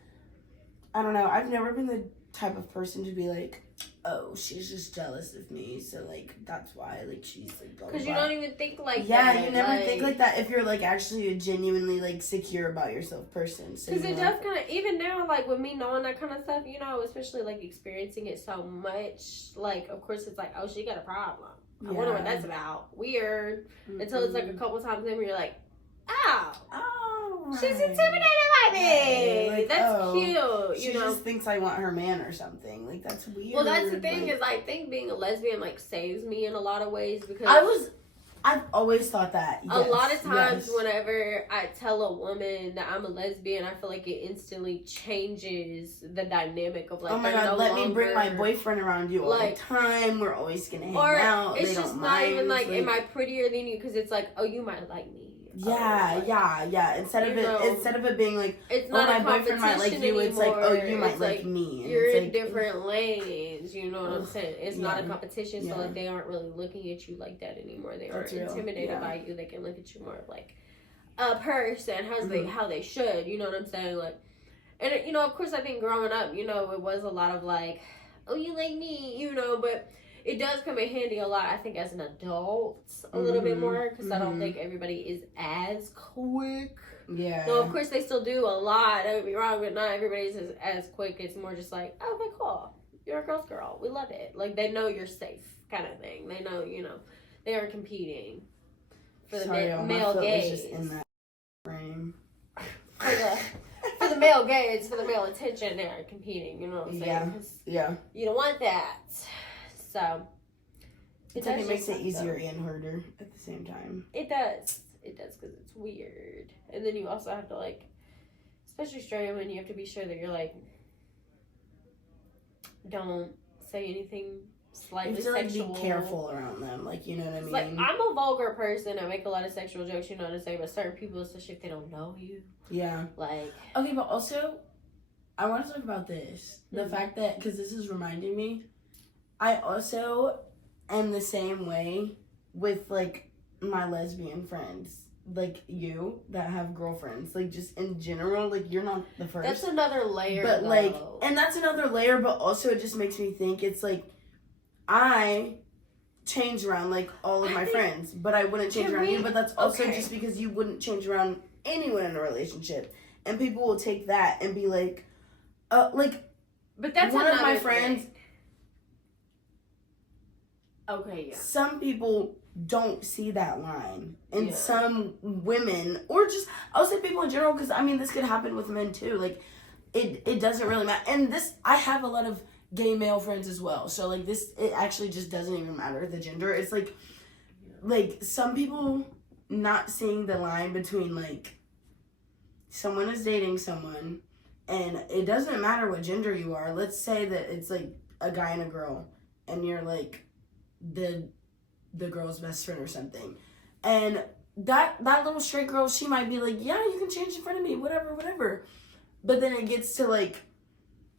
I don't know. I've never been the type of person to be like, oh, she's just jealous of me, so, like, that's why, like, she's, like, blah, blah, blah. Because you don't even think like that. Yeah, you never think like that if you're, like, actually a genuinely, like, secure about yourself person. Because it does kind of, even now, like, with me knowing that kind of stuff, you know, especially, like, experiencing it so much, like, of course, it's like, oh, she got a problem. I wonder what that's about. Weird. Until it's, like, a couple times in where you're like, oh, she's intimidated by me. Like, that's cute. She just thinks I want her man or something. Like, that's weird. Well, that's the thing is, I think being a lesbian, like, saves me in a lot of ways because I've always thought that. Yes, a lot of times whenever I tell a woman that I'm a lesbian, I feel like it instantly changes the dynamic of like, oh my god, let me bring my boyfriend around you all the time. We're always going to hang out. It's just not even like, am I prettier than you? Because it's like, oh, you might like me. Yeah. Instead of it being like, it's not my boyfriend might like you, anymore. It's like, oh, you might like me. And you're it's in like, different lanes, you know what I'm saying? It's not a competition, so like they aren't really looking at you like that anymore. They aren't intimidated by you. They can look at you more of like a person, how they should, you know what I'm saying? Like, and you know, of course, I think growing up, you know, it was a lot of like, oh, you like me, you know, but it does come in handy a lot, I think, as an adult, a little bit more, because I don't think everybody is as quick. Yeah. No, of course, they still do a lot, don't get me wrong, but not everybody's as quick. It's more just like, oh, okay, cool. You're a girl's girl. We love it. Like, they know you're safe, kind of thing. They know, you know, they are competing for the male gaze. Was just in that frame. For the male gaze, for the male attention, they're competing, you know what I'm saying? Yeah. You don't want that. So it makes it easier and harder at the same time. It does because it's weird. And then you also have to, like, especially straight women, you have to be sure that you're like, don't say anything slightly sexual. You have to, like, be careful around them, like, you know what I mean? Like, I'm a vulgar person. I make a lot of sexual jokes, you know what I'm saying? But certain people, especially if they don't know you, like, okay, but also I want to talk about this, the fact that, because this is reminding me, I also am the same way with, like, my lesbian friends. like you that have girlfriends, like just in general, like you're not the first. That's another layer, but though. like, and that's another layer. But also, it just makes me think it's like I change around like all of my friends, but I wouldn't change around you. But that's also just because you wouldn't change around anyone in a relationship, and people will take that and be like, like. But that's one of my friends. Thing. Okay, yeah. Some people don't see that line, and some women, or just I'll say people in general, because I mean this could happen with men too. Like, it doesn't really matter. And this, I have a lot of gay male friends as well. So like this, it actually just doesn't even matter the gender. It's like some people not seeing the line between like someone is dating someone, and it doesn't matter what gender you are. Let's say that it's like a guy and a girl, and you're like the girl's best friend or something, and that little straight girl, she might be like, yeah, you can change in front of me, whatever. But then it gets to like,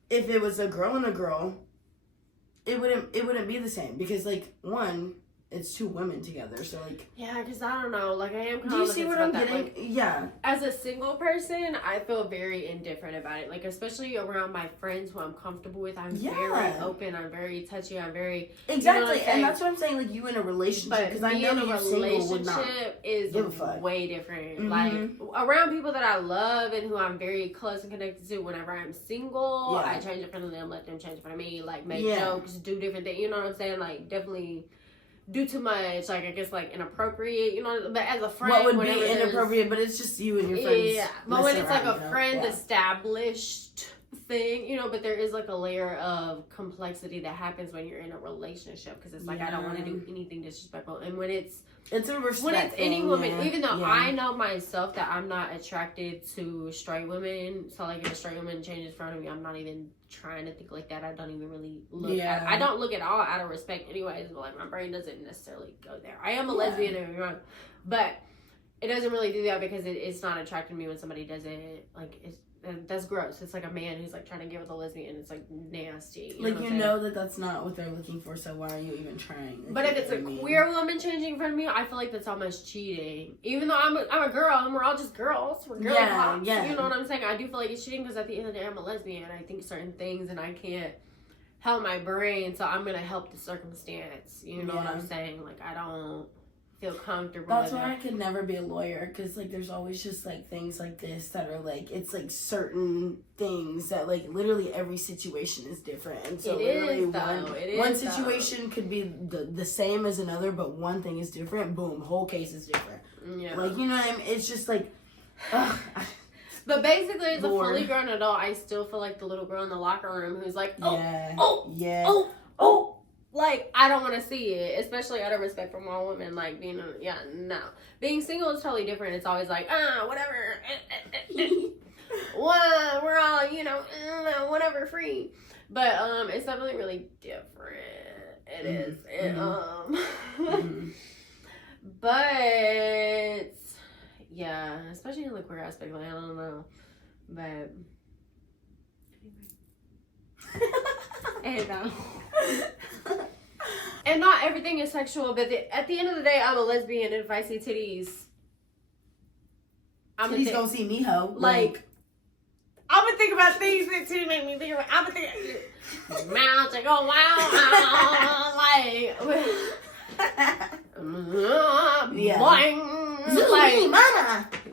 if it was a girl and a girl, it wouldn't be the same, because like, one, it's two women together, so like... Yeah, because I don't know, like, I am kind of... Do you see what I'm getting? Like, yeah. As a single person, I feel very indifferent about it. Like, especially around my friends who I'm comfortable with, I'm very open, I'm very touchy, I'm very... Exactly, you know, and that's what I'm saying, like, you in a relationship, because I know you single would not is way different. Mm-hmm. Like, around people that I love and who I'm very close and connected to, whenever I'm single, I change in front of them, let them change in front of me, like, make jokes, do different things, you know what I'm saying? Like, definitely... do too much, like, I guess, like, inappropriate, you know, but as a friend... What would be inappropriate, but it's just you and your friends. Yeah, but when it's, like, a friend established thing, you know, but there is, like, a layer of complexity that happens when you're in a relationship, because it's, like, I don't want to do anything disrespectful, and when it's a respect when it's any woman, even though I know myself that I'm not attracted to straight women, so, like, if a straight woman changes in front of me, I'm not even trying to think like that. I don't even really look at I don't look at all out of respect anyways, but like my brain doesn't necessarily go there. I am a lesbian, don't get me wrong, but it doesn't really do that because it's not attracting me when somebody doesn't, like, that's gross. It's like a man who's like trying to get with a lesbian. It's like nasty. You know that that's not what they're looking for, so why are you even trying? But if it's a queer woman changing in front of me, I feel like that's almost cheating. Even though I'm a girl and we're all just girls. We're girl pops. You know what I'm saying? I do feel like it's cheating because at the end of the day, I'm a lesbian. I think certain things and I can't help my brain, so I'm going to help the circumstance. You know what I'm saying? Like, I don't feel comfortable. That's why I could never be a lawyer, because like there's always just like things like this that are like, it's like certain things that like literally every situation is different, and so literally one situation could be the same as another, but one thing is different, boom, whole case is different. Like, you know what I mean? It's just like but basically, as a fully grown adult, I still feel like the little girl in the locker room who's like, like, I don't want to see it, especially out of respect for all women. Like, being being single is totally different. It's always like, whatever. Well, we're all, you know, whatever, free. But it's definitely really different. It is. But yeah, especially in the queer aspect, like, I don't know, but anyway. And not everything is sexual, but at the end of the day, I'm a lesbian, and if I see titties, titties gonna see me, ho. Like, I'm gonna think about things that titties make me think about. I'm gonna think, mouth, like, oh wow, like,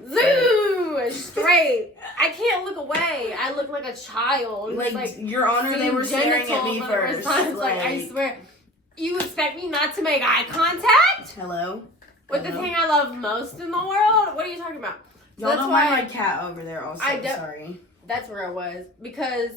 zoo, straight. I can't look away. I look like a child. Like Your Honor, they were staring at me first. Like, I swear. You expect me not to make eye contact? Hello? With the thing I love most in the world? What are you talking about? Y'all don't mind my cat over there also. Sorry. That's where I was. Because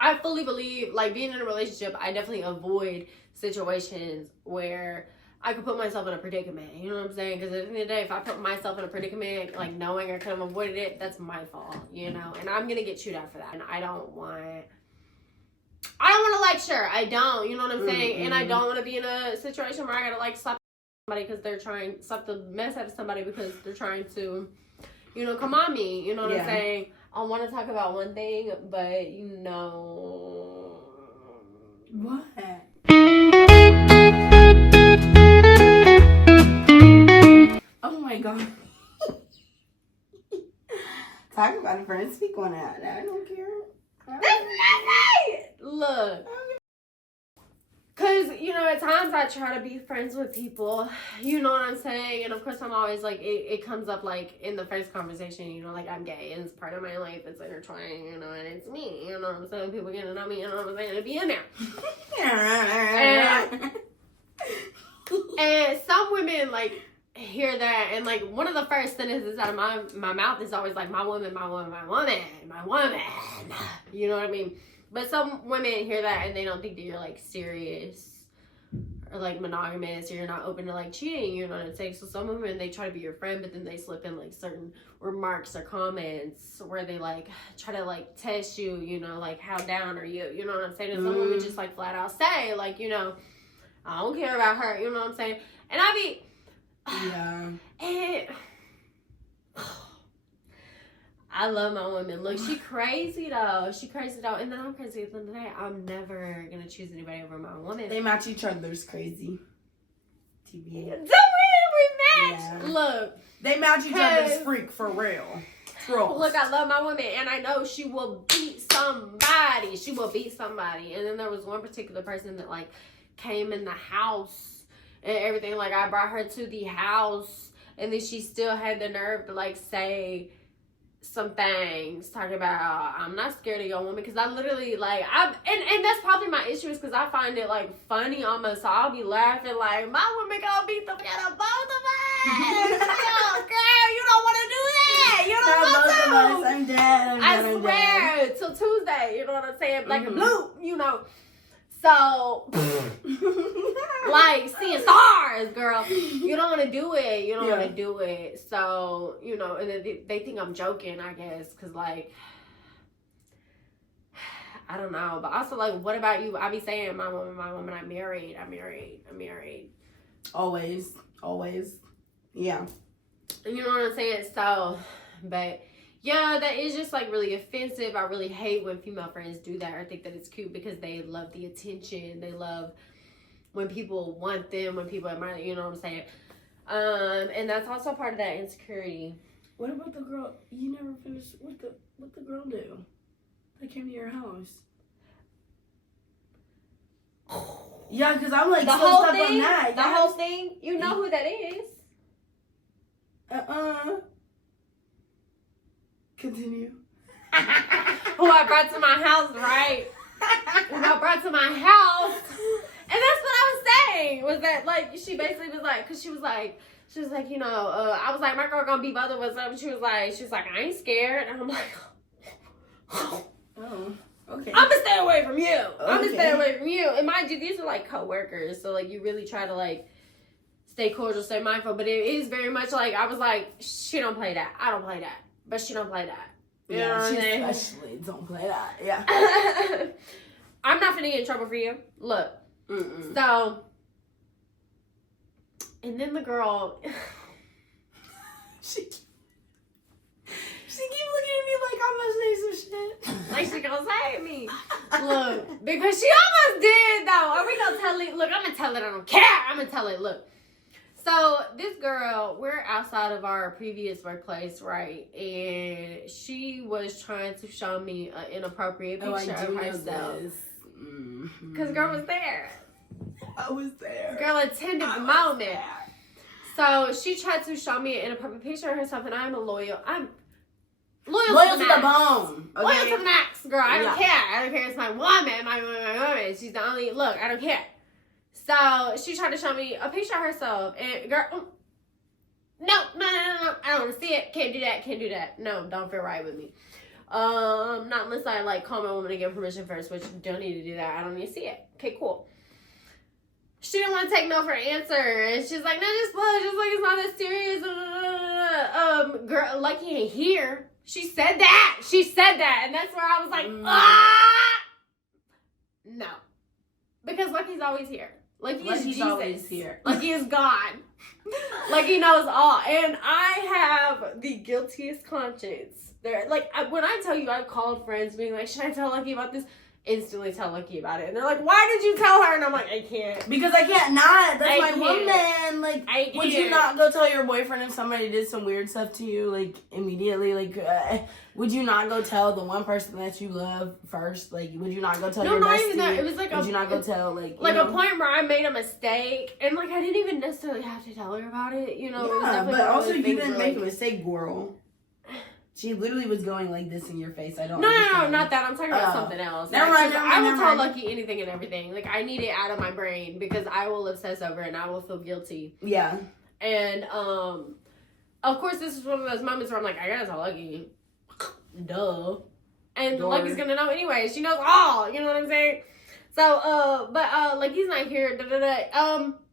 I fully believe, like, being in a relationship, I definitely avoid situations where I could put myself in a predicament. You know what I'm saying? Because at the end of the day, if I put myself in a predicament, like, knowing I could have avoided it, that's my fault, you know? And I'm going to get chewed out for that. And I don't want to lecture. I don't. You know what I'm saying? And I don't want to be in a situation where I got to, like, slap somebody because they're trying, slap the mess out of somebody because they're trying to, you know, come on me. You know what I'm saying? I want to talk about one thing, but, you know. What? my god. Talk about it, friends. Speak on that. I don't care. That's nothing! Look. Because, you know, at times I try to be friends with people. You know what I'm saying? And, of course, I'm always, like, it comes up, like, in the first conversation, you know, like, I'm gay. And it's part of my life. It's intertwined, you know, and it's me. You know what I'm saying? People get to know me, you know what I'm saying? It'll be in there. and some women, like, hear that. And, like, one of the first sentences out of my mouth is always, like, my woman, my woman, my woman, my woman. You know what I mean? But some women hear that and they don't think that you're, like, serious or, like, monogamous or you're not open to, like, cheating, you know what I'm saying? So some women, they try to be your friend, but then they slip in, like, certain remarks or comments where they, like, try to, like, test you, you know, like, how down are you? You know what I'm saying? And some women just, like, flat out say, like, you know, I don't care about her, you know what I'm saying? And I be... Yeah. And... I love my woman. Look, she crazy though. She crazy though. And then I'm crazy at the end of the day. I'm never gonna choose anybody over my woman. They match each other's crazy. TBA. Do we match? Yeah. Look. They match each other's freak for real. Look, I love my woman and I know she will beat somebody. She will beat somebody. And then there was one particular person that like came in the house and everything. Like I brought her to the house and then she still had the nerve to like say some things talking about I'm not scared of your woman because I literally like and that's probably my issue is because I find it like funny almost, so I'll be laughing like my woman gonna beat the shit out of both of us. Girl, you don't want to do that. You don't want to. I'm dead. I swear till Tuesday. You know what I'm saying? Black and blue. You know. So, like, seeing stars, girl. You don't want to do it. You don't want to do it. So, you know, and then they think I'm joking, I guess. Because, like, I don't know. But also, like, what about you? I be saying, my woman, I'm married. Always. Yeah. You know what I'm saying? So, but... yeah, that is just, like, really offensive. I really hate when female friends do that or think that it's cute because they love the attention. They love when people want them, when people admire them, you know what I'm saying? And that's also part of that insecurity. What about the girl? You never finished. What the girl do? That came to your house. Yeah, because I'm, like, the so whole stuck thing, on that. The whole thing? You know who that is. Continue. Who I brought to my house, right? Who I brought to my house. And that's what I was saying. Was that, like, she basically was like, because she was like, you know, I was like, my girl gonna beat both of us up. And she was like, I ain't scared. And I'm like, oh, okay. I'm gonna stay away from you. I'm gonna stay away from you. And mind you, these are, like, co-workers. So, like, you really try to, like, stay cordial, stay mindful. But it is very much like, I was like, she don't play that. I don't play that. But she don't play that. You know what I'm saying? Especially don't play that. Yeah. I'm not finna get in trouble for you. Look. So, and then the girl, she keep looking at me like I'm gonna say some shit. Like she gonna say me. Look, because she almost did though. Are we gonna tell it? Look, I'm gonna tell it. I don't care. I'm gonna tell it. Look. So, this girl, we're outside of our previous workplace, right? And she was trying to show me an inappropriate picture of herself. Because girl was there. I was there. Girl attended the moment. So, she tried to show me an inappropriate picture of herself, and I'm loyal to the bone. Okay? Loyal to the max, girl. I don't care. I don't care. It's my woman. My woman. She's the only... Look, I don't care. So, she tried to show me a picture of herself. And, girl, no. I don't want to see it. Can't do that. No, don't feel right with me. Not unless I, like, call my woman to give permission first, which don't need to do that. I don't need to see it. Okay, cool. She didn't want to take no for an answer. And she's like, no, just like, it's not that serious. Girl, like you ain't here. She said that. And that's where I was like, no. Because Lucky's always here. Lucky's always here. Lucky is God. Lucky knows all. And I have the guiltiest conscience. When I tell you I've called friends being like, should I tell Lucky about this? instantly tell Lucky about it. And they're like, why did you tell her? And I'm like, I can't. Because I can't not. That's my can't. woman. Like, I can't. Would you not go tell your boyfriend if somebody did some weird stuff to you, like, immediately? Like, would you not go tell the one person that you love first? Like, would you not go tell your bestie? No, not even that. It was like would you not go tell, like, a point where I made a mistake, and, like, I didn't even necessarily have to tell her about it, you know? Yeah, it was but also you didn't make a mistake, girl. She literally was going like this in your face. I don't understand. No, not that. I'm talking about something else. Never mind. I will tell Lucky anything and everything. Like, I need it out of my brain because I will obsess over it and I will feel guilty. Yeah. And, of course, this is one of those moments where I'm like, I gotta tell Lucky. Duh. And Lucky's gonna know anyway. She knows all. You know what I'm saying? So, but Lucky's not here.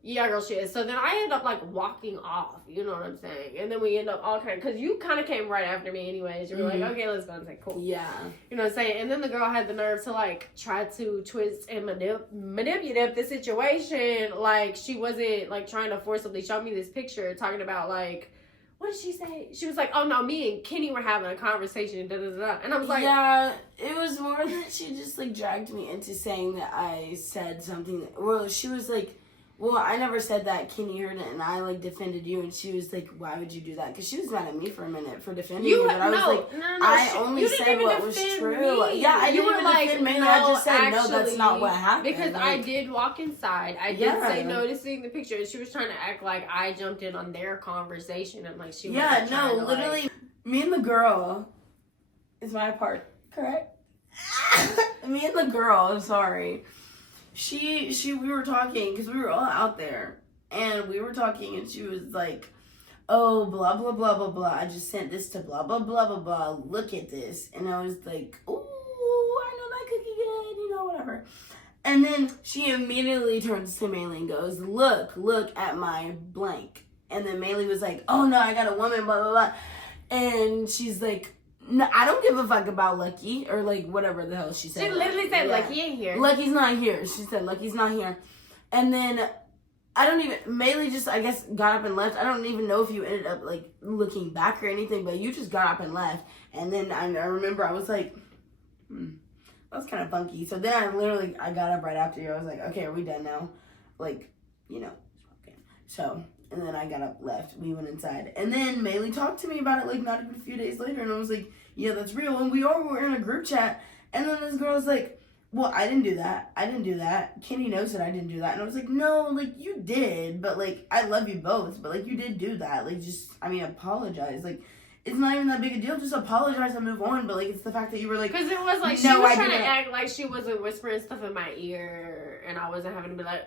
Yeah, girl, she is. So then I end up, like, walking off. You know what I'm saying? And then we end up all because you kind of came right after me anyways. You were like, okay, let's go. And say, cool. Yeah. You know what I'm saying? And then the girl had the nerve to, like, try to twist and manipulate the situation. Like, she wasn't, like, trying to forcibly show me this picture talking about, like, what did she say? She was like, oh, no, me and Kenny were having a conversation, da-da-da-da. And I was like... Yeah, it was more that she just, like, dragged me into saying that I said something. Well, she was like... Well, I never said that. Kenny heard it, and I, like, defended you, and she was like, why would you do that? Because she was mad at me for a minute for defending you, but I was like, I only said what was true. Me. Yeah, I you didn't even defend me. I just said, no, that's not what happened. Because I did walk inside. I did say no to seeing the picture, and she was trying to act like I jumped in on their conversation, and, like, she was literally, me and the girl is my part, correct? Me and the girl, I'm sorry. We were talking because we were all out there and we were talking and she was like, oh, blah, blah, blah, blah, blah. I just sent this to blah, blah, blah, blah, blah. Look at this. And I was like, ooh, I know that cookie good, you know, whatever. And then she immediately turns to Maylee and goes, look at my blank. And then Maylee was like, oh no, I got a woman, blah, blah, blah. And she's like, no, I don't give a fuck about Lucky, or like whatever the hell she said. She literally said Lucky ain't here. Lucky's not here. She said Lucky's not here. And then Maylee just, I guess, got up and left. I don't even know if you ended up like looking back or anything, but you just got up and left. And then I remember I was like, that's kind of funky. So then I got up right after you. I was like, okay, are we done now? Like, you know, okay. So, and then I got up, left. We went inside. And then Maylee talked to me about it, like, not even a few days later. And I was like, yeah, that's real. And we all were in a group chat. And then this girl was like, well, I didn't do that. Kenny knows that I didn't do that. And I was like, no, like, you did. But, like, I love you both. But, like, you did do that. Like, just, apologize. Like, it's not even that big a deal. Just apologize and move on. But, like, it's the fact that you were like... Because it was like, she was trying to act like she wasn't whispering stuff in my ear. And I wasn't having to be like,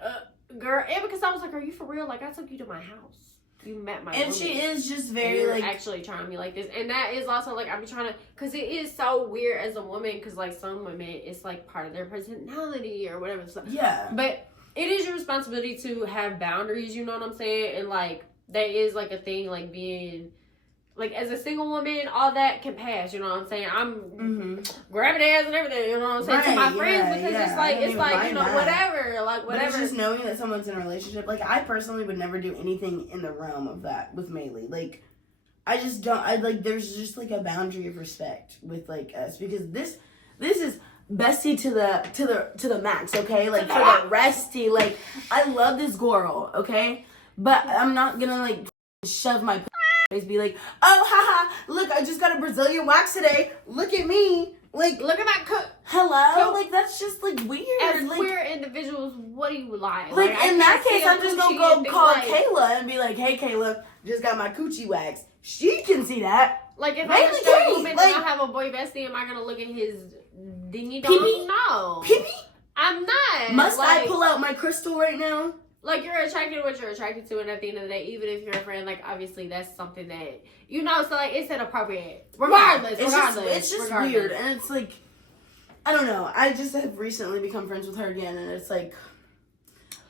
girl, and because I was like, are you for real? Like, I took you to my house. You met my woman. And she is just very, like... actually trying to be like this. And that is also, like, I'm trying to... Because it is so weird as a woman. Because, like, some women, it's, like, part of their personality or whatever. So, yeah. But it is your responsibility to have boundaries, you know what I'm saying? And, like, that is, like, a thing, like, being... Like, as a single woman, all that can pass, you know what I'm saying? I'm grabbing ass and everything, you know what I'm saying? To my friends, because it's like, you know, whatever. Like, whatever. But it's just knowing that someone's in a relationship. Like, I personally would never do anything in the realm of that with Maylee. Like, I just don't, there's just, like, a boundary of respect with, like, us. Because this is bestie to the max, okay? Like, for the resty. Like, I love this girl, okay? But I'm not gonna, like, shove my be like, oh, haha, look, I just got a Brazilian wax today. Look at me. Like, look at that cook. Hello? Like, that's just, like, weird. As like, queer individuals, what do you like? Like, in that case, I'm just gonna go call Kayla and be like, hey, Kayla, just got my coochie wax. She can see that. Like, if I'm a straight woman and I have a boy bestie, am I gonna look at his dingy dong? No. Pee-pee? I'm not. Must I pull out my crystal right now? Like, you're attracted to what you're attracted to, and at the end of the day, even if you're a friend, like, obviously, that's something that, you know, so, like, it's inappropriate. Regardless. It's just weird, and it's, like, I don't know. I just have recently become friends with her again, and it's, like,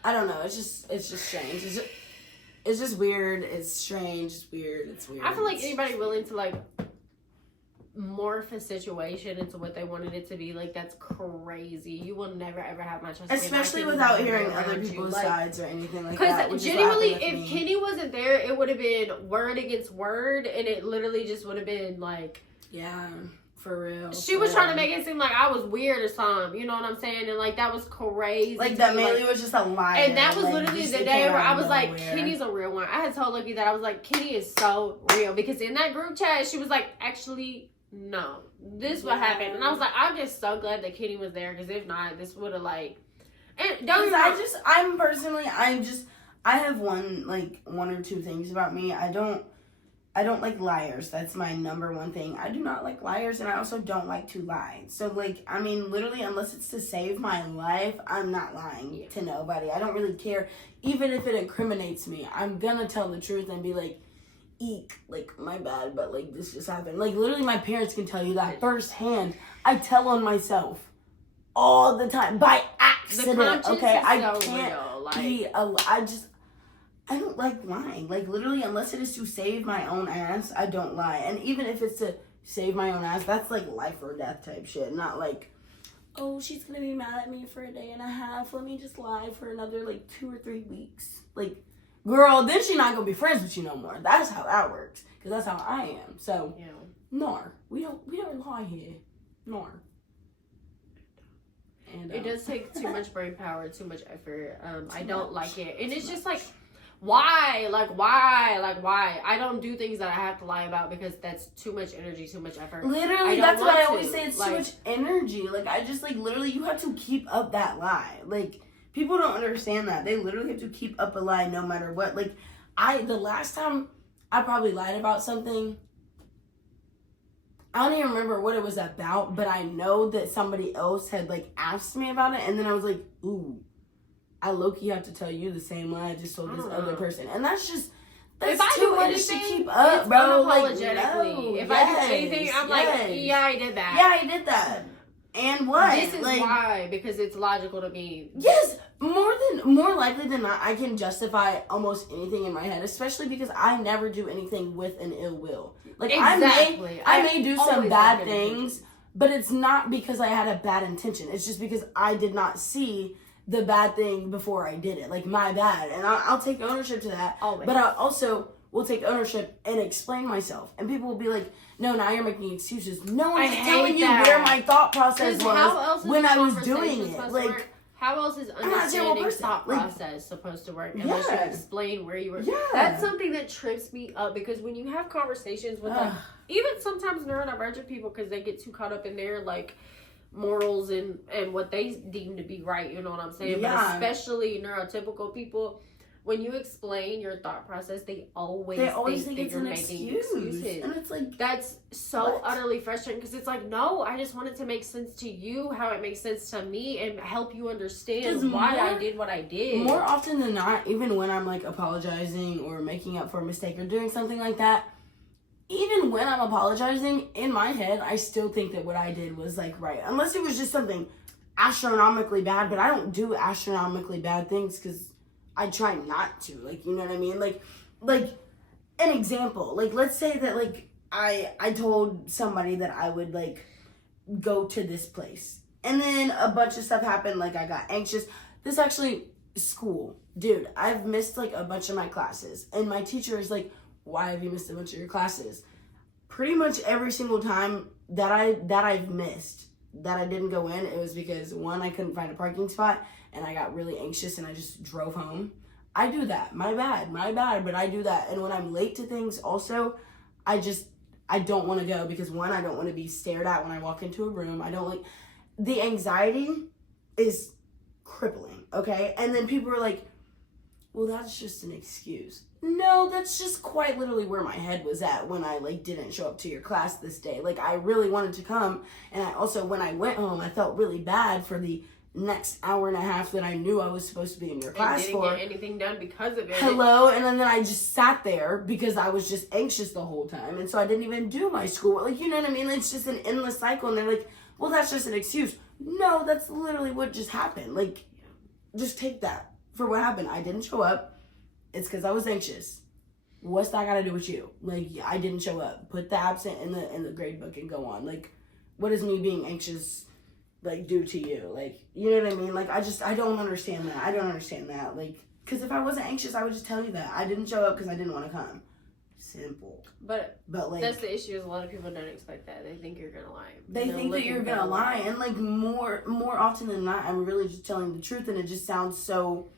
I don't know. It's just strange. It's just weird. It's strange. It's weird. It's weird. I feel like anybody willing to, like, morph a situation into what they wanted it to be, like, that's crazy. You will never ever have my trust, especially without hearing other people's sides or anything like that. Because genuinely, if Kenny wasn't there, it would have been word against word, and it literally just would have been like, yeah, For real. She was trying to make it seem like I was weird or something. You know what I'm saying? And like that was crazy. Like that Maylee was just a liar. And that was like, literally the day where I was like, Kenny's a real one. I had told Lucky that I was like, Kenny is so real. Because in that group chat, she was like, actually, no. This what happened. And I was like, I'm just so glad that Kenny was there. Because if not, this would have like... And don't I have one or two things about me. I don't like liars. That's my number one thing. I do not like liars, and I also don't like to lie. So, literally, unless it's to save my life, I'm not lying to nobody. I don't really care. Even if it incriminates me, I'm gonna tell the truth and be like, eek, my bad, but, this just happened. Literally, my parents can tell you that firsthand. I tell on myself all the time by accident, okay? I don't like lying. Literally, unless it is to save my own ass, I don't lie. And even if it's to save my own ass, that's life or death type shit. Not oh, she's gonna be mad at me for a day and a half. Let me just lie for another 2 or 3 weeks. Girl, then she not gonna be friends with you no more. That's how that works. Because that's how I am. So, nor. We don't lie here. Nor. And, it does take too much brain power, too much effort. I don't like it. And it's just why? Why? I don't do things that I have to lie about because that's too much energy, too much effort. Literally, that's what I always say. It's too much energy. I just, literally, you have to keep up that lie. People don't understand that. They literally have to keep up a lie no matter what. The last time I probably lied about something, I don't even remember what it was about, but I know that somebody else had, asked me about it, and then I was like, ooh, I low-key have to tell you the same lie I just told this other person. And that's just, that's too much to keep up, bro. Unapologetically. If I do anything, I'm yeah, I did that. Yeah, I did that. And what? This is why, because it's logical to me. Yes, more likely than not, I can justify almost anything in my head, especially because I never do anything with an ill will. Exactly. I may do some bad things, but it's not because I had a bad intention. It's just because I did not see the bad thing before I did it. My bad. And I'll take ownership to that. Always. But I also will take ownership and explain myself. And people will be like, no, now you're making excuses. No one's telling you where my thought process was when I was doing it. How else is understanding thought process supposed to work unless you explain where you were? Yeah. That's something that trips me up because when you have conversations with even sometimes neurodivergent people because they get too caught up in their morals and what they deem to be right, you know what I'm saying? Yeah. But especially neurotypical people, when you explain your thought process, they always think that you're making excuses. And it's that's so utterly frustrating because it's no, I just want it to make sense to you how it makes sense to me and help you understand why I did what I did. More often than not, even when I'm apologizing or making up for a mistake or doing something like that, even when I'm apologizing, in my head, I still think that what I did was right. Unless it was just something astronomically bad, but I don't do astronomically bad things because I try not to, you know what I mean? An example, let's say that, I told somebody that I would, go to this place. And then a bunch of stuff happened, I got anxious. This actually, school. Dude, I've missed, a bunch of my classes. And my teacher is why have you missed a bunch of your classes? Pretty much every single time that I've missed, that I didn't go in, it was because, one, I couldn't find a parking spot, and I got really anxious, and I just drove home. I do that. My bad, but I do that. And when I'm late to things, also, I don't want to go because, one, I don't want to be stared at when I walk into a room. I don't the anxiety is crippling, okay? And then people are well, that's just an excuse. No, that's just quite literally where my head was at when I didn't show up to your class this day. I really wanted to come, and I also, when I went home, I felt really bad for the next hour and a half that I knew I was supposed to be in your class for. Didn't get anything done because of it. Hello, and then I just sat there because I was just anxious the whole time, and so I didn't even do my schoolwork. You know what I mean? It's just an endless cycle, and they're well, that's just an excuse. No, that's literally what just happened. Just take that for what happened. I didn't show up. It's because I was anxious. What's that got to do with you? I didn't show up. Put the absent in the grade book and go on. What does me being anxious do to you? You know what I mean? I don't understand that. I don't understand that. Because if I wasn't anxious, I would just tell you that. I didn't show up because I didn't want to come. simple. But like that's the issue. Is a lot of people don't expect that. They think you're gonna lie. They think that you're gonna lie, and like more often than not, I'm really just telling the truth, and it just sounds so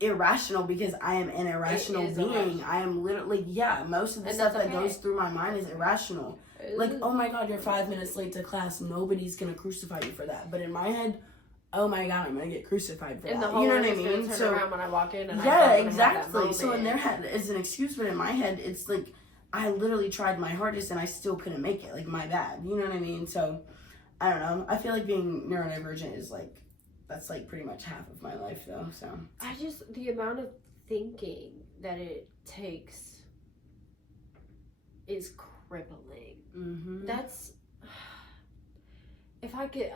irrational because I am an irrational being. Irrational. I am literally most of the stuff that goes through my mind is irrational. Like, oh my God, you're 5 minutes late to class. Nobody's gonna crucify you for that. But in my head, oh my God, I'm gonna get crucified for that. The whole you know what I mean? Turn around when I walk in, and exactly. So in their head, it's an excuse, but in my head, it's like I literally tried my hardest and I still couldn't make it. Like, my bad. You know what I mean? So I don't know. I feel like being neurodivergent is like that's like pretty much half of my life, though. So the amount of thinking that it takes is crippling. Mm-hmm. That's if I could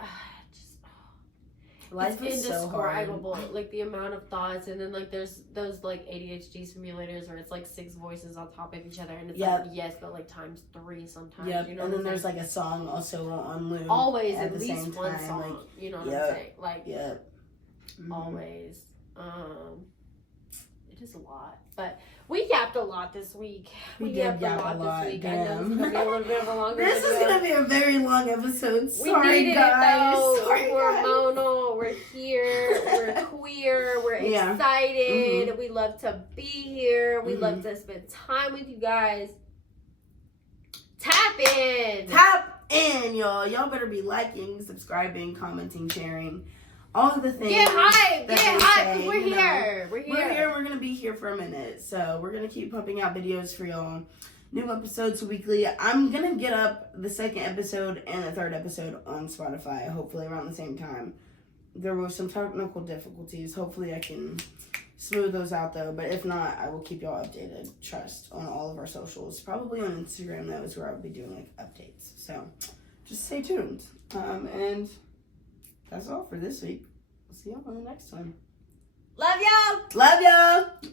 life is indescribable. So hard. Like the amount of thoughts, and then like there's those like ADHD simulators where it's like 6 voices on top of each other, and it's like yes, but like times 3 sometimes. Yep. You know, and then there's like a song also on loop. Always at least same one time. song. Like, you know what I'm saying? Like Mm-hmm. always. It is a lot, but we yapped a lot this week. We did yap a lot this week. Damn. I know it's gonna be a little bit of a longer This video. is gonna be a very long episode. We Sorry, needed guys. it though. Sorry, We're guys. hormonal. We're here. We're queer. We're excited. Mm-hmm. We love to be here. We love to spend time with you guys. Tap in. Tap in, y'all. Y'all better be liking, subscribing, commenting, sharing. All of the things. Get hype! Get hype! Say, we're here. We're here. We're gonna be here for a minute. So we're gonna keep pumping out videos for y'all. New episodes weekly. I'm gonna get up the 2nd episode and the 3rd episode on Spotify, hopefully around the same time. There were some technical difficulties. Hopefully I can smooth those out though. But if not, I will keep y'all updated. Trust on all of our socials. Probably on Instagram, that is where I'll be doing like updates. So just stay tuned. And that's all for this week. We'll see y'all on the next one. Love y'all. Love y'all.